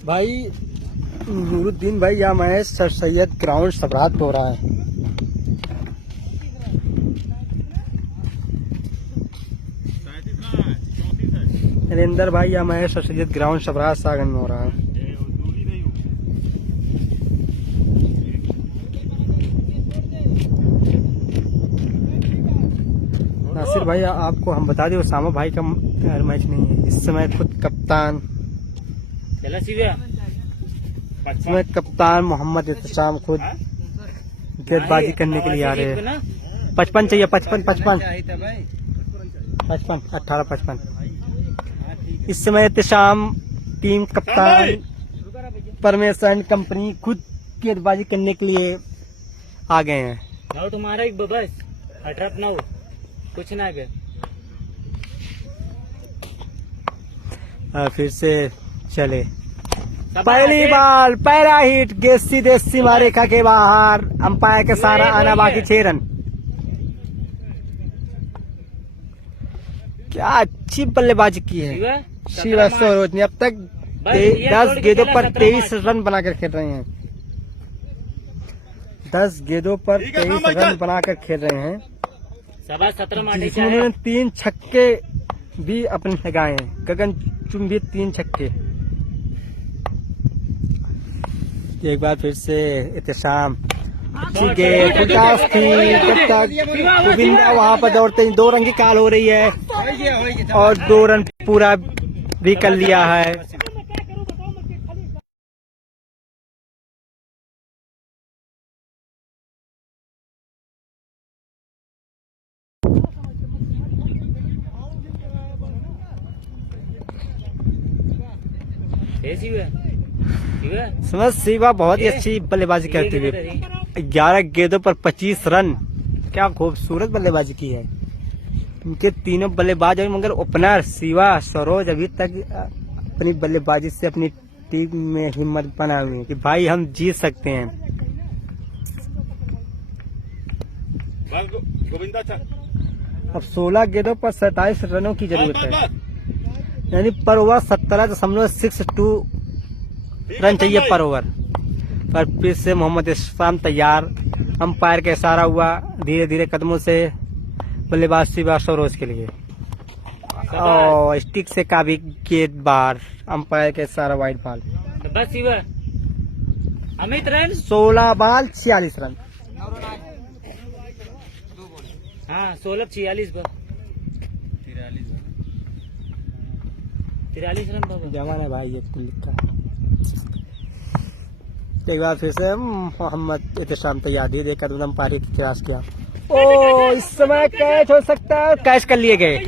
भाई। नूरुद्दीन भाई या मैच सर सैयद ग्राउंड सबरात हो रहा है। नरेंद्र भाई या मैच सर सैयद ग्राउंड सबरात सागन में हो रहा है। नासिर भाई आपको हम बता दें उसामा भाई का मैच नहीं है इस समय। खुद कप्तान इसमें कप्तान मोहम्मद इत्तेशाम खुद गेंदबाजी करने के लिए आ रहे हैं। 55 चाहिए, 55 इस समय इत्तेशाम टीम कप्तान परमेशन कंपनी खुद गेंदबाजी करने के लिए आ गए हैं। तुम्हारा एक बस 18 ना हो कुछ ना गए। फिर से चले पहली बाल, पहला हिट, गेंद सीधे सीमा रेखा के बाहर। अंपायर के सारा आना बाकी 6 रन। क्या अच्छी बल्लेबाजी की है शिवा सरोज ने। अब तक 10 गेंदों पर 23 रन बनाकर खेल रहे हैं। 10 गेंदों पर 23 रन बनाकर खेल रहे हैं, जिसमें उन्होंने 3 छक्के भी अपने लगाए हैं। गगन चुंबी 3 छक्के। एक बार फिर से इत्तेशाम गोविंदा वहां पर दौड़ते ही 2 रन की काल हो रही है और 2 रन पूरा भी कर लिया है। समझ शिवा बहुत ही अच्छी बल्लेबाजी करते हुए 11 गेंदों पर 25 रन। क्या खूबसूरत बल्लेबाजी की है इनके तीनों बल्लेबाज। मगर ओपनर शिवा सरोज अभी तक अपनी बल्लेबाजी से अपनी टीम में हिम्मत बना हुई है कि भाई हम जीत सकते हैं। अब 16 गेंदों पर 27 रनों की जरूरत है, यानी पर ओवर 17.62 रन चाहिए पर ओवर। पर फिर से मोहम्मद इस्लाम तैयार। अंपायर का इशारा हुआ धीरे धीरे कदमों से बल्लेबाज शिवा सरोज के लिए। और स्टिक से काफी गेंद बार। अंपायर का इशारा वाइड बॉल। बस Shiva Amit run 16 ball 46 run. हाँ 16 46 पर 43 रन बाबू। जवान है भाई, ये कुल लिखा है। एक बार फिर से मोहम्मद एहतशाम तैयार दिए देकर एकदम पारी की प्रयास किया। ओ इस समय कैच हो सकता है, कैच कर लिए गए।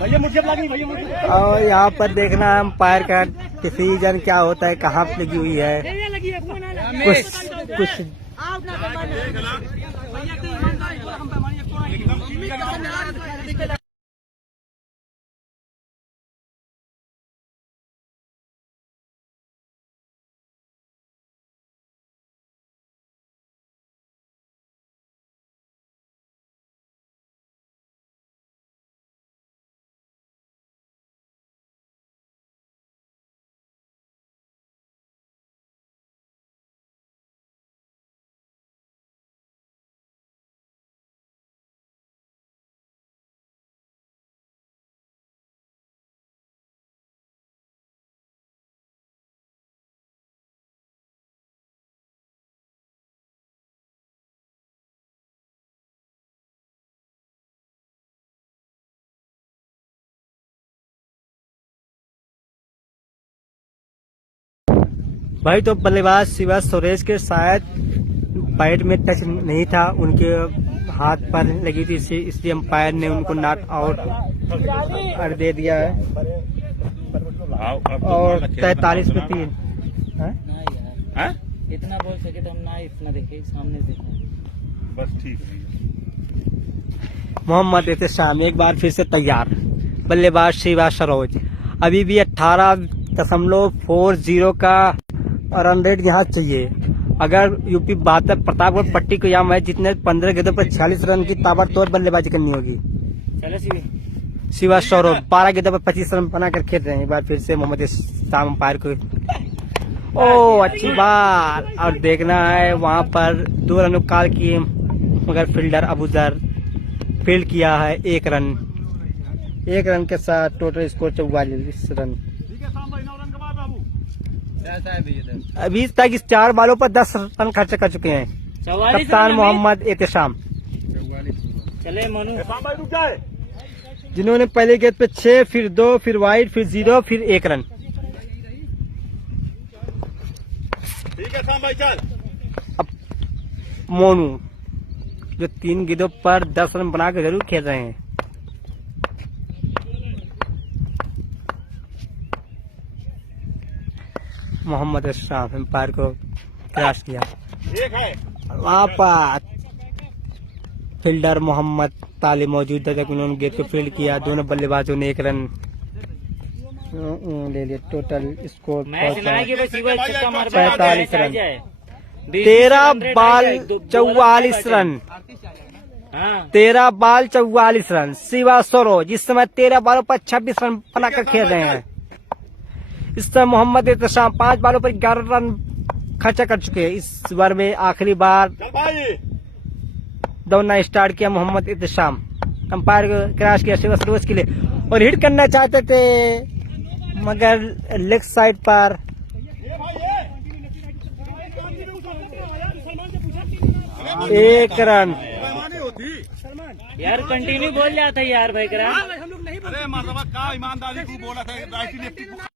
और यहाँ पर देखना अंपायर का डिसीजन क्या होता है, कहाँ पे लगी हुई है। कुछ भाई तो बल्लेबाज शिवा सुरेश के शायद बैट में टच नहीं था, उनके हाथ पर लगी थी, इसलिए अंपायर ने उनको नॉट आउट कर दे दिया है। और 43 पे 3। ना यार, इतना बोल सके तो हम ना इतना देखे, सामने देखा बस ठीक है। मोहम्मद एहतशाम एक बार फिर से तैयार। बल्लेबाज शिवा सरोज अभी भी 18.40 का रन रेट यहाँ चाहिए। अगर यूपी 72 प्रतापगढ़ पट्टी को यहाँ मैच जितने 15 गेंदों पर 46 रन की ताबड़तोड़ बल्लेबाजी करनी होगी। चलो शिवी। शिवा सौरभ 12 गेंदों पर 25 रन बनाकर खेल रहे हैं। एक बार फिर से मोहम्मद शाम अंपायर को। ओ अच्छी बात। और देखना है वहां पर 2 रन काल किए, मगर फील्डर अबूजर फील्ड किया है 1 रन। 1 रन के साथ टोटल स्कोर 44 रन। अभी तक इस 4 बॉलों पर 10 रन खर्च कर चुके हैं 44 कप्तान मोहम्मद एहतशाम, चले मनु। जिन्होंने पहले गेंद पे 6, फिर 2, फिर वाइड, फिर 0, फिर 1 रन। ठीक है शाम भाई चल। अब मोनू जो 3 गेंदों पर 10 रन बनाकर जरूर खेल रहे हैं। मोहम्मद अशराफ एम्पायर को क्रॉस किया। एक है वहाँ पर फील्डर मोहम्मद ताले मौजूद था जब उन्होंने गेंद को फील्ड किया। दोनों बल्लेबाजों ने 1 रन ले लिया। Total score 45 run. 13 ball 44 run. 13 ball 44 run. Shiva Saroj इस समय 13 बॉलों पर 26 रन बनाकर खेल रहे हैं। इस समय मोहम्मद एहतशाम 5 बॉलों पर 11 रन खर्चा कर चुके हैं। इस बार में आखिरी बार दौड़ना स्टार्ट किया मोहम्मद एहतशाम। अंपायर को क्रॉस किया शिवा सरोज के लिए और हिट करना चाहते थे, मगर लेग साइड पर 1 रन। यार कंटिन्यू बोल जाता है यार भाई करा। अरे मर्दबा का ईमानदारी तू बोला था राइट लेफ्ट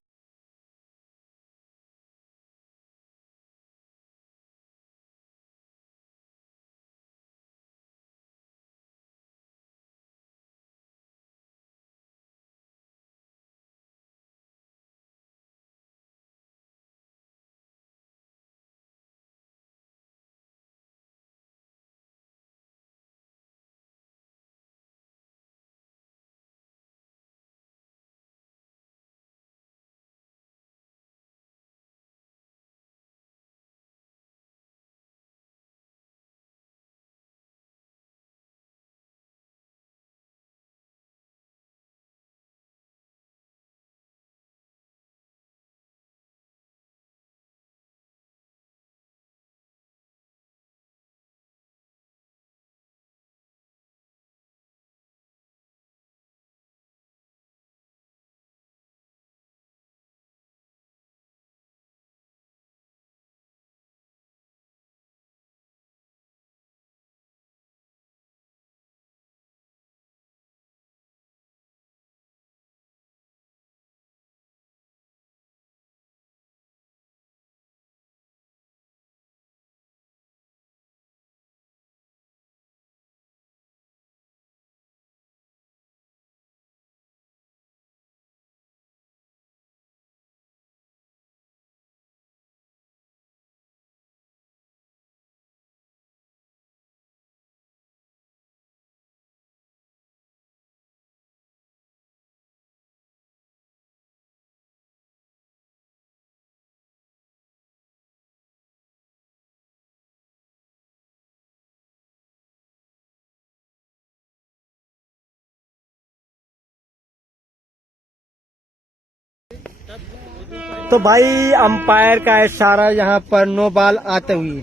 तो भाई अंपायर का इशारा यहाँ पर नो बॉल आते हुए,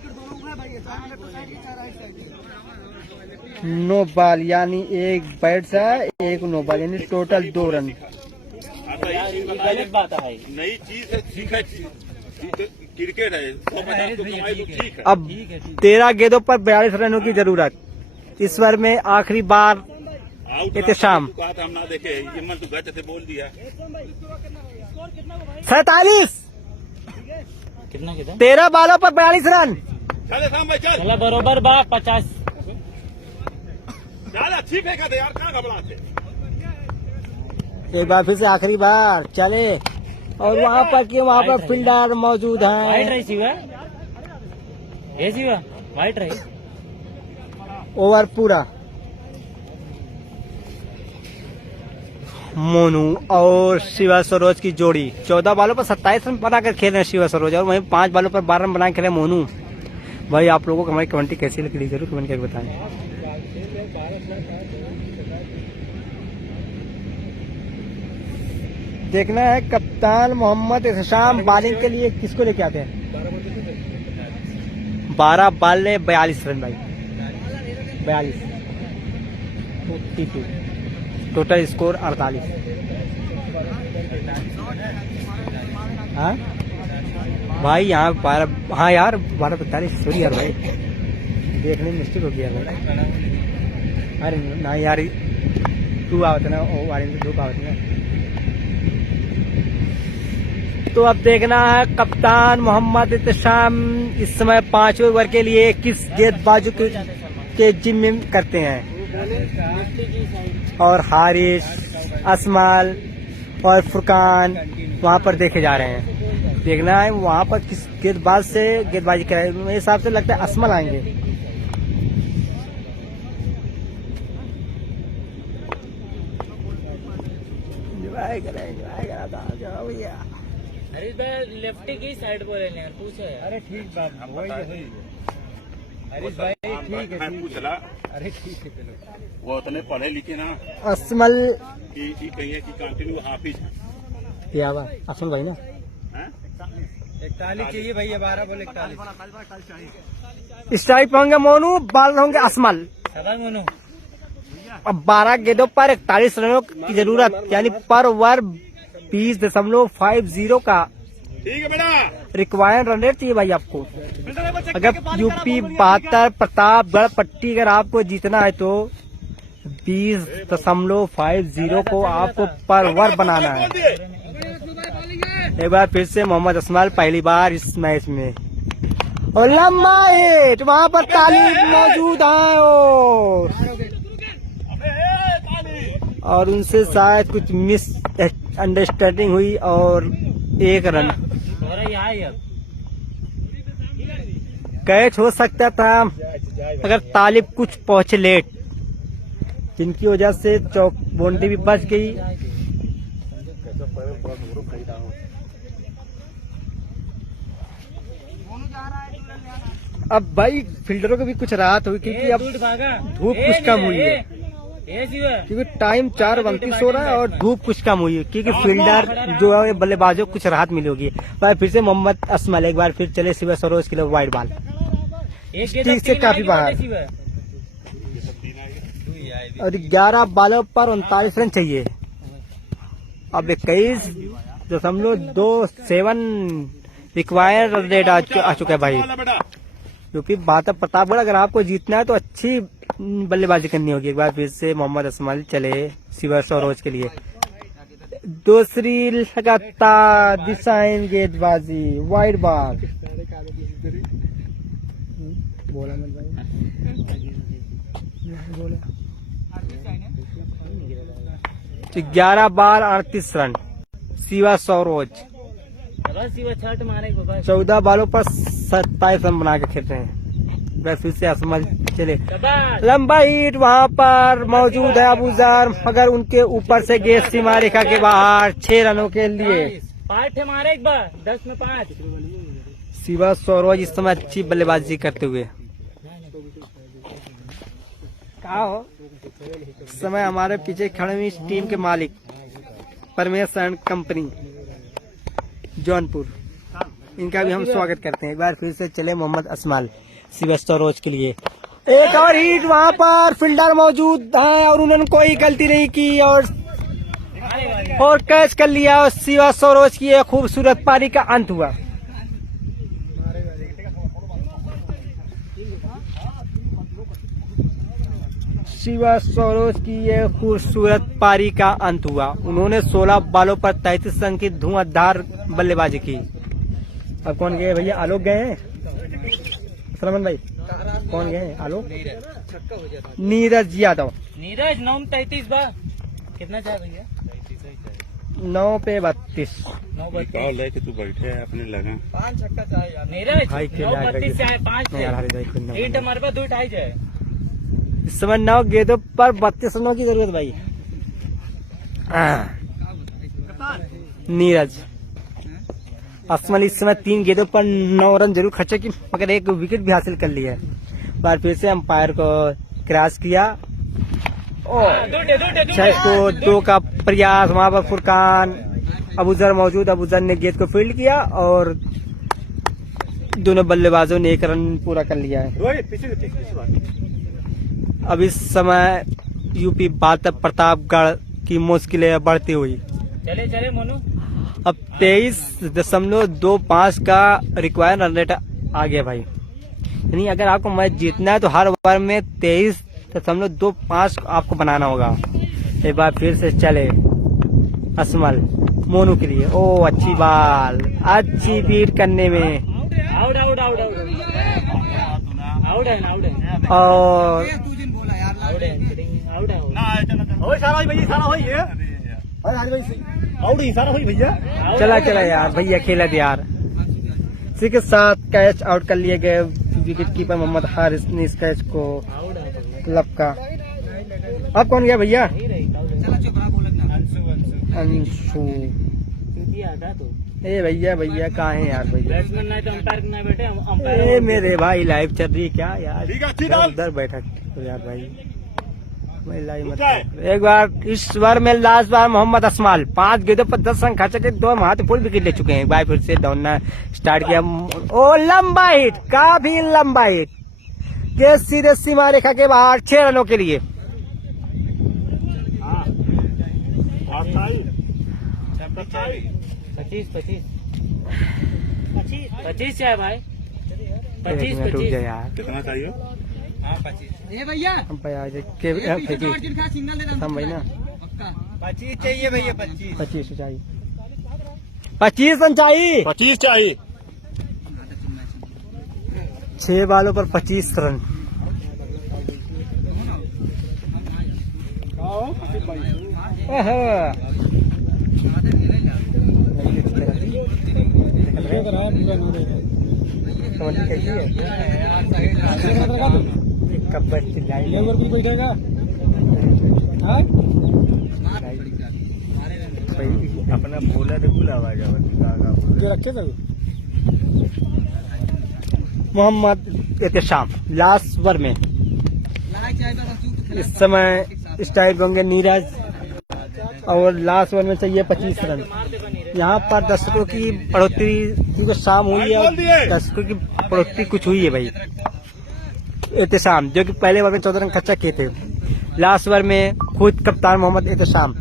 नो बॉल यानी एक बैट से एक नो बॉल यानी टोटल 2 रन। गलत बात है। नई चीज है, ठीक है, क्रिकेट है, 150 तो कमाई तो ठीक है। अब 13 गेंदों पर 42 रनों की जरूरत। इस बार में आखिरी बार आउट एहतशाम। कहा था हम ना देखे, ये मन तो गच से बोल दिया। 47 कितना 13 बॉलों पर 42 रन। चले शाम भाई चल, चला बरोबर बा 50। ज्यादा ठीक है कहते यार, कहाँ घबराते। एक बार फिर से आखिरी बार चले, और वहाँ पर क्यों, वहाँ पर फील्डर मौजूद वाइट हैं। रही शिवा, ये शिवा वाइट रही। ओवर पूरा। मोनू और शिवा सरोज की जोड़ी 14 बालों पर 27 रन बनाकर खेल रहे हैं शिवा सरोज, और वहीं 5 बालों पर 12 रन बना खेले मोनू। भाई आप लोगों को हमारी कमेंट्री कैसी लगी जरूर कमेंट करके बताएं। देखना है कप्तान मोहम्मद एहतशाम बॉलिंग के लिए किसको लेके आते हैं। 12 बॉल में 42 रन भाई, 42 42, टोटल स्कोर 48। हाँ भाई यहाँ 12, हाँ यार 12-45, सॉरी यार भाई, देखने में मिस्टेक हो गया भाई। अरे ना यार, तू आवत ना ओ वाले में धूप आवत ना। तो अब देखना है कप्तान मोहम्मद एहतशाम इस समय 5वें ओवर के लिए किस गेंदबाजों के जिम्मे करते हैं, और हारिस, असमाल और फुरकान वहां पर देखे जा रहे हैं। देखना है वहां पर किस गेंदबाज से गेंदबाजी कराए। मेरे हिसाब से लगता है असमल आएंगे। हरीश भाई लेफ्टी की साइड बोले यार, पूछो यार। अरे ठीक बात, हरीश भाई ठीक है, पूछ ला। अरे ठीक है चलो। वो उतने पढ़े लिखे ना असमल कि कहिए कि कंटिन्यू हाफिज है। क्या बात, असमल भाई ना हैं? 41 चाहिए भैया, 12 बोले 41। स्ट्राइक होंगे मोनू, बॉल होंगे असमल। सदा मोनू अब 12 गेंदों पर 41 रनों की जरूरत, यानी पर ओवर 20.50 का ठीक है बेटा, रिक्वायर्ड रन रेट चाहिए भाई आपको। अगर यूपी 72 प्रतापगढ़ पट्टी अगर आपको जीतना है तो 20.50 को आपको पर ओवर बनाना है। एक बार फिर से मोहम्मद असमाल पहली बार इस मैच में, और लंबा हिट, वहाँ पर तालिब मौजूद है और उनसे शायद कुछ मिस अंडरस्टैंडिंग हुई और 1 रन कैच हो सकता था अगर तालिब कुछ पहुंचे लेट, जिनकी वजह से चौक बाउंड्री भी बच गई। अब भाई फील्डरों को भी कुछ राहत हुई, क्योंकि अब धूप कुछ कम हुई है, क्योंकि टाइम 4:29 हो रहा है और धूप कुछ कम हुई है, क्योंकि फील्डर जो है बल्लेबाजों को कुछ राहत मिली होगी। भाई फिर से मोहम्मद असमल एक बार फिर चले शिवा सरोज के लिए वाइड बॉल, ठीक से काफी बाहर, और 11 बॉलों पर 39 रन चाहिए। अब 21.27 रिक्वायर्ड रन रेट आ चुका है भाई, क्योंकि बात प्रतापगढ़ अगर आपको जीतना है तो अच्छी बल्लेबाजी करनी होगी। एक बार फिर से मोहम्मद असमाल चले शिवा सरोज के लिए, दूसरी लगातार डिजाइन गेंदबाजी, वाइड बॉल। बोला मत भाई, बोला 11 बार 38 रन शिवा सरोज, 14 बालों पर 27 रन बना के खेल रहे हैं। फिर से असमल चले, लंबा हिट वहाँ पर मौजूद है अबूजर, मगर उनके ऊपर से गेंद सीमा रेखा के बाहर 6 रनों के लिए। 5 मारे एक बार, 10 में 5। शिवा सरोज इस समय अच्छी बल्लेबाजी करते हुए। कहा हो इस समय हमारे पीछे खड़े हुई इस टीम के मालिक परमेश एंड कंपनी, जौनपुर, इनका भी हम स्वागत करते हैं। एक बार फिर से चले मोहम्मद असमाल सिल्वेस्टर रोज के लिए। एक और हिट, वहां पर फील्डर मौजूद हैं और उन्होंने कोई गलती नहीं की और कैच कर लिया और सिल्वेस्टर रोज की एक खूबसूरत पारी का अंत हुआ। सिल्वेस्टर रोज की ये खूबसूरत पारी का अंत हुआ। उन्होंने 16 बॉलों पर 33 रन की धुआंधार बल्लेबाजी की। अब कौन गए भैया? आलोक गए हैं? सलमान भाई कौन गए हैं? आलोक, नीरज यादव। नीरज 9 33 बा कितना चाह भैया? 9 पे 32। 9 बॉल लेके तू बैठे है अपने लगा। 5 छक्का चाहिए नीरज। भाई के 9 32 चाहे 5 नहीं यार, हरी भाई खुद हिट हमारे पास 2 उठाई जाए। इस समय 9 गेंदों पर 32 रनों की जरूरत भाई। नीरज असमल इस समय 3 गेंदों पर 9 रन जरूर खर्चे की, मगर एक विकेट भी हासिल कर लिया है। बार फिर से अंपायर को क्रॉस किया और 6 को 2 का प्रयास। वहां पर फुरकान अबूजर मौजूद, अबूजर ने गेंद को फील्ड किया और दोनों बल्लेबाजों ने 1 रन पूरा कर लिया है। अब इस समय यूपी बात प्रतापगढ़ की मुश्किलें बढ़ती हुई। चले चले मोनू। अब 23.25 का रिक्वायर्ड रन रेट आ गया भाई। यानी अगर आपको मैच जीतना है तो हर ओवर में 23.25 आपको बनाना होगा। एक बार फिर से चले असमल मोनू के लिए। ओ अच्छी बाल, अच्छी बीट करने में out out out out out है आउट है और आउट है आउट है। सारा भैया, सारा हो ये आउट ही सारा हो भैया। चला यार भैया, खेला यार। इसी के साथ कैच आउट कर लिए गए विकेट कीपर मोहम्मद हारिस ने इस कैच को क्लब का। अब कौन गया भैया? अंशु। ए भैया कहाँ है यार भैया? बैट्समैन नहीं तो अंपायर नहीं बैठे ए अंपायर। मेरे भाई लाइव चल रही है क्या यार? उधर बैठा तो यार भाई एक बार इस बार में लास्ट बार मोहम्मद असमाल 5 गेंदों पर 10 रन खर्च के 2 महत्वपूर्ण विकेट ले चुके हैं। एक बार फिर से दौड़ना स्टार्ट किया। ओ लंबा हिट, काफी लंबा हिट के सीधे सीमा रेखा के बाहर 6 रनों के लिए। 25 है भाई। 25 रुक जा यार। कितना चाहिए? भैया हम भाई ना 25 चाहिए भैया। 25 चाहिए। 25 रन चाहिए। 25 चाहिए। 6 बॉलों पर 25 रन। कब्बर चिल्लाई बैठेगा अपना बोला तो बुलावा जावा रखे थे। मोहम्मद एहतेशाम लास्ट ओवर में। इस समय स्ट्राइक होंगे नीरज और लास्ट ओवर में चाहिए 25 रन। यहाँ पर दर्शकों की बढ़ोतरी क्योंकि शाम हुई है और दर्शकों की बढ़ोतरी कुछ हुई है भाई। एहतेशाम जो कि पहले ओवर में 14 रन खर्चा किए थे, लास्ट ओवर में खुद कप्तान मोहम्मद एहतेशाम।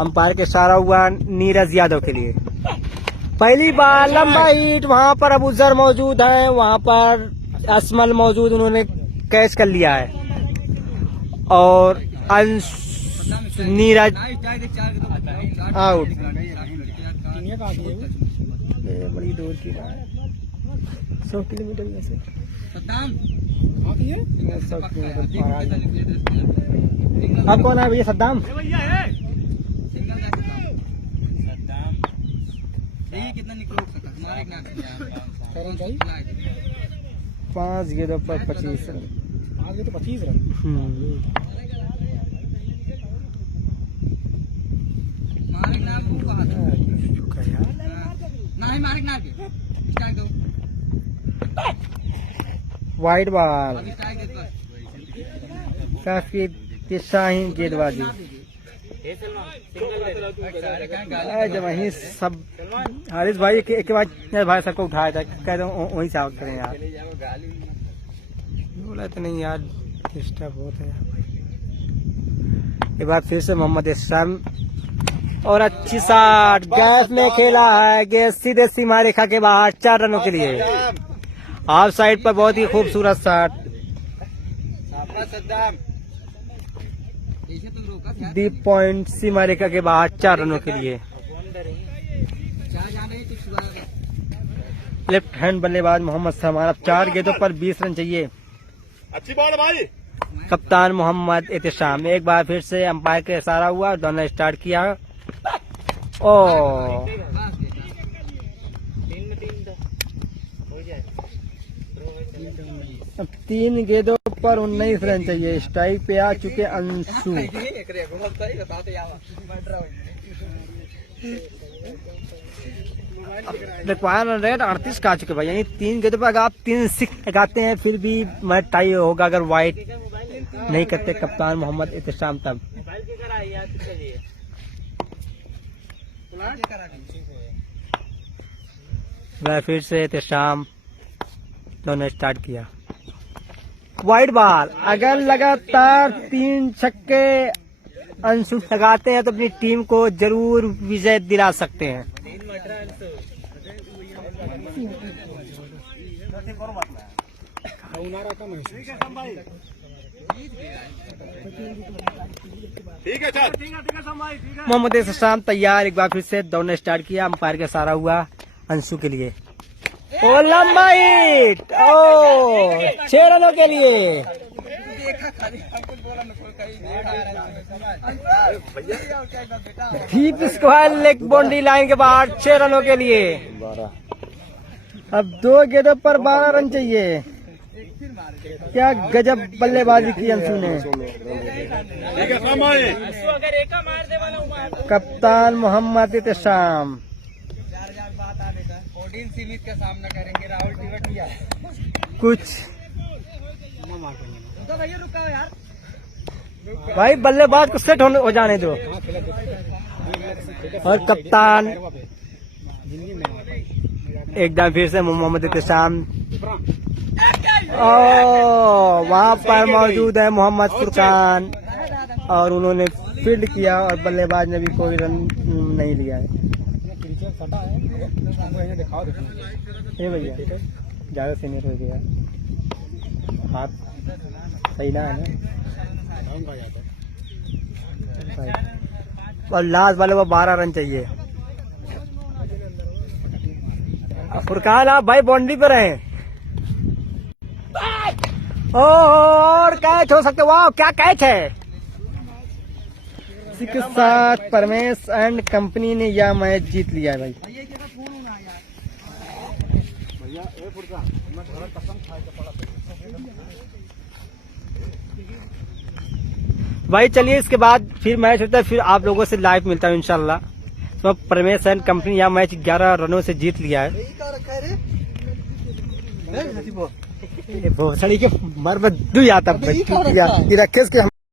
अंपायर के इशारा हुआ नीरज यादव के लिए। पहली बार लंबा हिट, वहां पर अबूजर मौजूद है, वहां पर असमल मौजूद, उन्होंने कैच कर लिया है और नीरज आउट। बड़ी दूर की बात, 100 किलोमीटर में से 100 किलोमीटर। अब कौन है भैया? सद्दाम। कितना निकलो 5 गेंदों पर 25 रन। 5 गेंदों पर 25 रन। वाइड बॉल, काफी पेशाही गेंदबाजी। जब वही सब हारिस भाई के बाद भाई सबको उठाया था, कह रहे वहीं से आउट करें यार, बोला तो नहीं यार डिस्टर्ब होता है। एक बार फिर से मोहम्मद इस्लाम और अच्छी शॉट गैस में खेला है, गैस सीधे सीमा रेखा के बाहर 4 रनों के लिए। ऑफ साइड पर बहुत ही खूबसूरत शॉट, डीप पॉइंट सीमा रेखा के बाहर 4 रनों के लिए। लेफ्ट हैंड बल्लेबाज मोहम्मद सलमान, अब 4 गेंदों पर 20 रन चाहिए। अच्छी बात है भाई। कप्तान मोहम्मद एहतिशाम, एक बार फिर से अंपायर का इशारा हुआ, दोनों स्टार्ट किया। ओ अब 3 गेंदों पर 19 रन चाहिए। स्ट्राइक पे आ चुके अंशु। रिक्वायर रन रेट 38 का आ चुके भाई, यानी 3 गेंदों पर अगर आप 3 सिक्स लगाते हैं फिर भी मैच टाई होगा अगर वाइड नहीं करते कप्तान मोहम्मद एहतिशाम तब। वह फिर से एहतिशाम, दोनों स्टार्ट किया। वाइड बॉल, अगर लगातार 3 छक्के अंशु लगाते हैं तो अपनी टीम को जरूर विजय दिला सकते हैं। ठीक है सर। मोहम्मद एहतिशाम तैयार, एक बार फिर से दौड़ना स्टार्ट किया, अंपायर का इशारा हुआ अंशु के लिए। ओ लंबा हिट, ओ 6 रनों के लिए। Deep square leg boundary line के बाहर 6 रनों के लिए। अब 2 गेंदों पर 12 रन चाहिए। क्या गजब बल्लेबाजी की अंशु ने। ठीक है समय। कप्तान मोहम्मद एहतिशाम सीमित का सामना करेंगे राहुल टिवटिया। कुछ भाई बल्लेबाज को सेट हो जाने दो। और कप्तान एकदम फिर से मोहम्मद एहतिशाम, वहाँ पर मौजूद है मोहम्मद फुरकान और उन्होंने फील्ड किया और बल्लेबाज ने भी कोई रन नहीं लिया है। ये भैया ज्यादा सीनियर हो गया, हाथ सही ना है ना। और लास्ट वाले को 12 रन चाहिए। फुरकान आप भाई बाउंड्री पर हैं और कैच हो सकते। वाह क्या कैच है। इसी के साथ परमेश एंड कंपनी ने यह मैच जीत लिया है भाई। भाई चलिए इसके बाद फिर मैच होता है, फिर आप लोगों से लाइव मिलता हूँ इंशाल्लाह। तो परमेश एंड कंपनी यह मैच 11 रनों से जीत लिया है। भोसड़ी के मर में दू आता रखे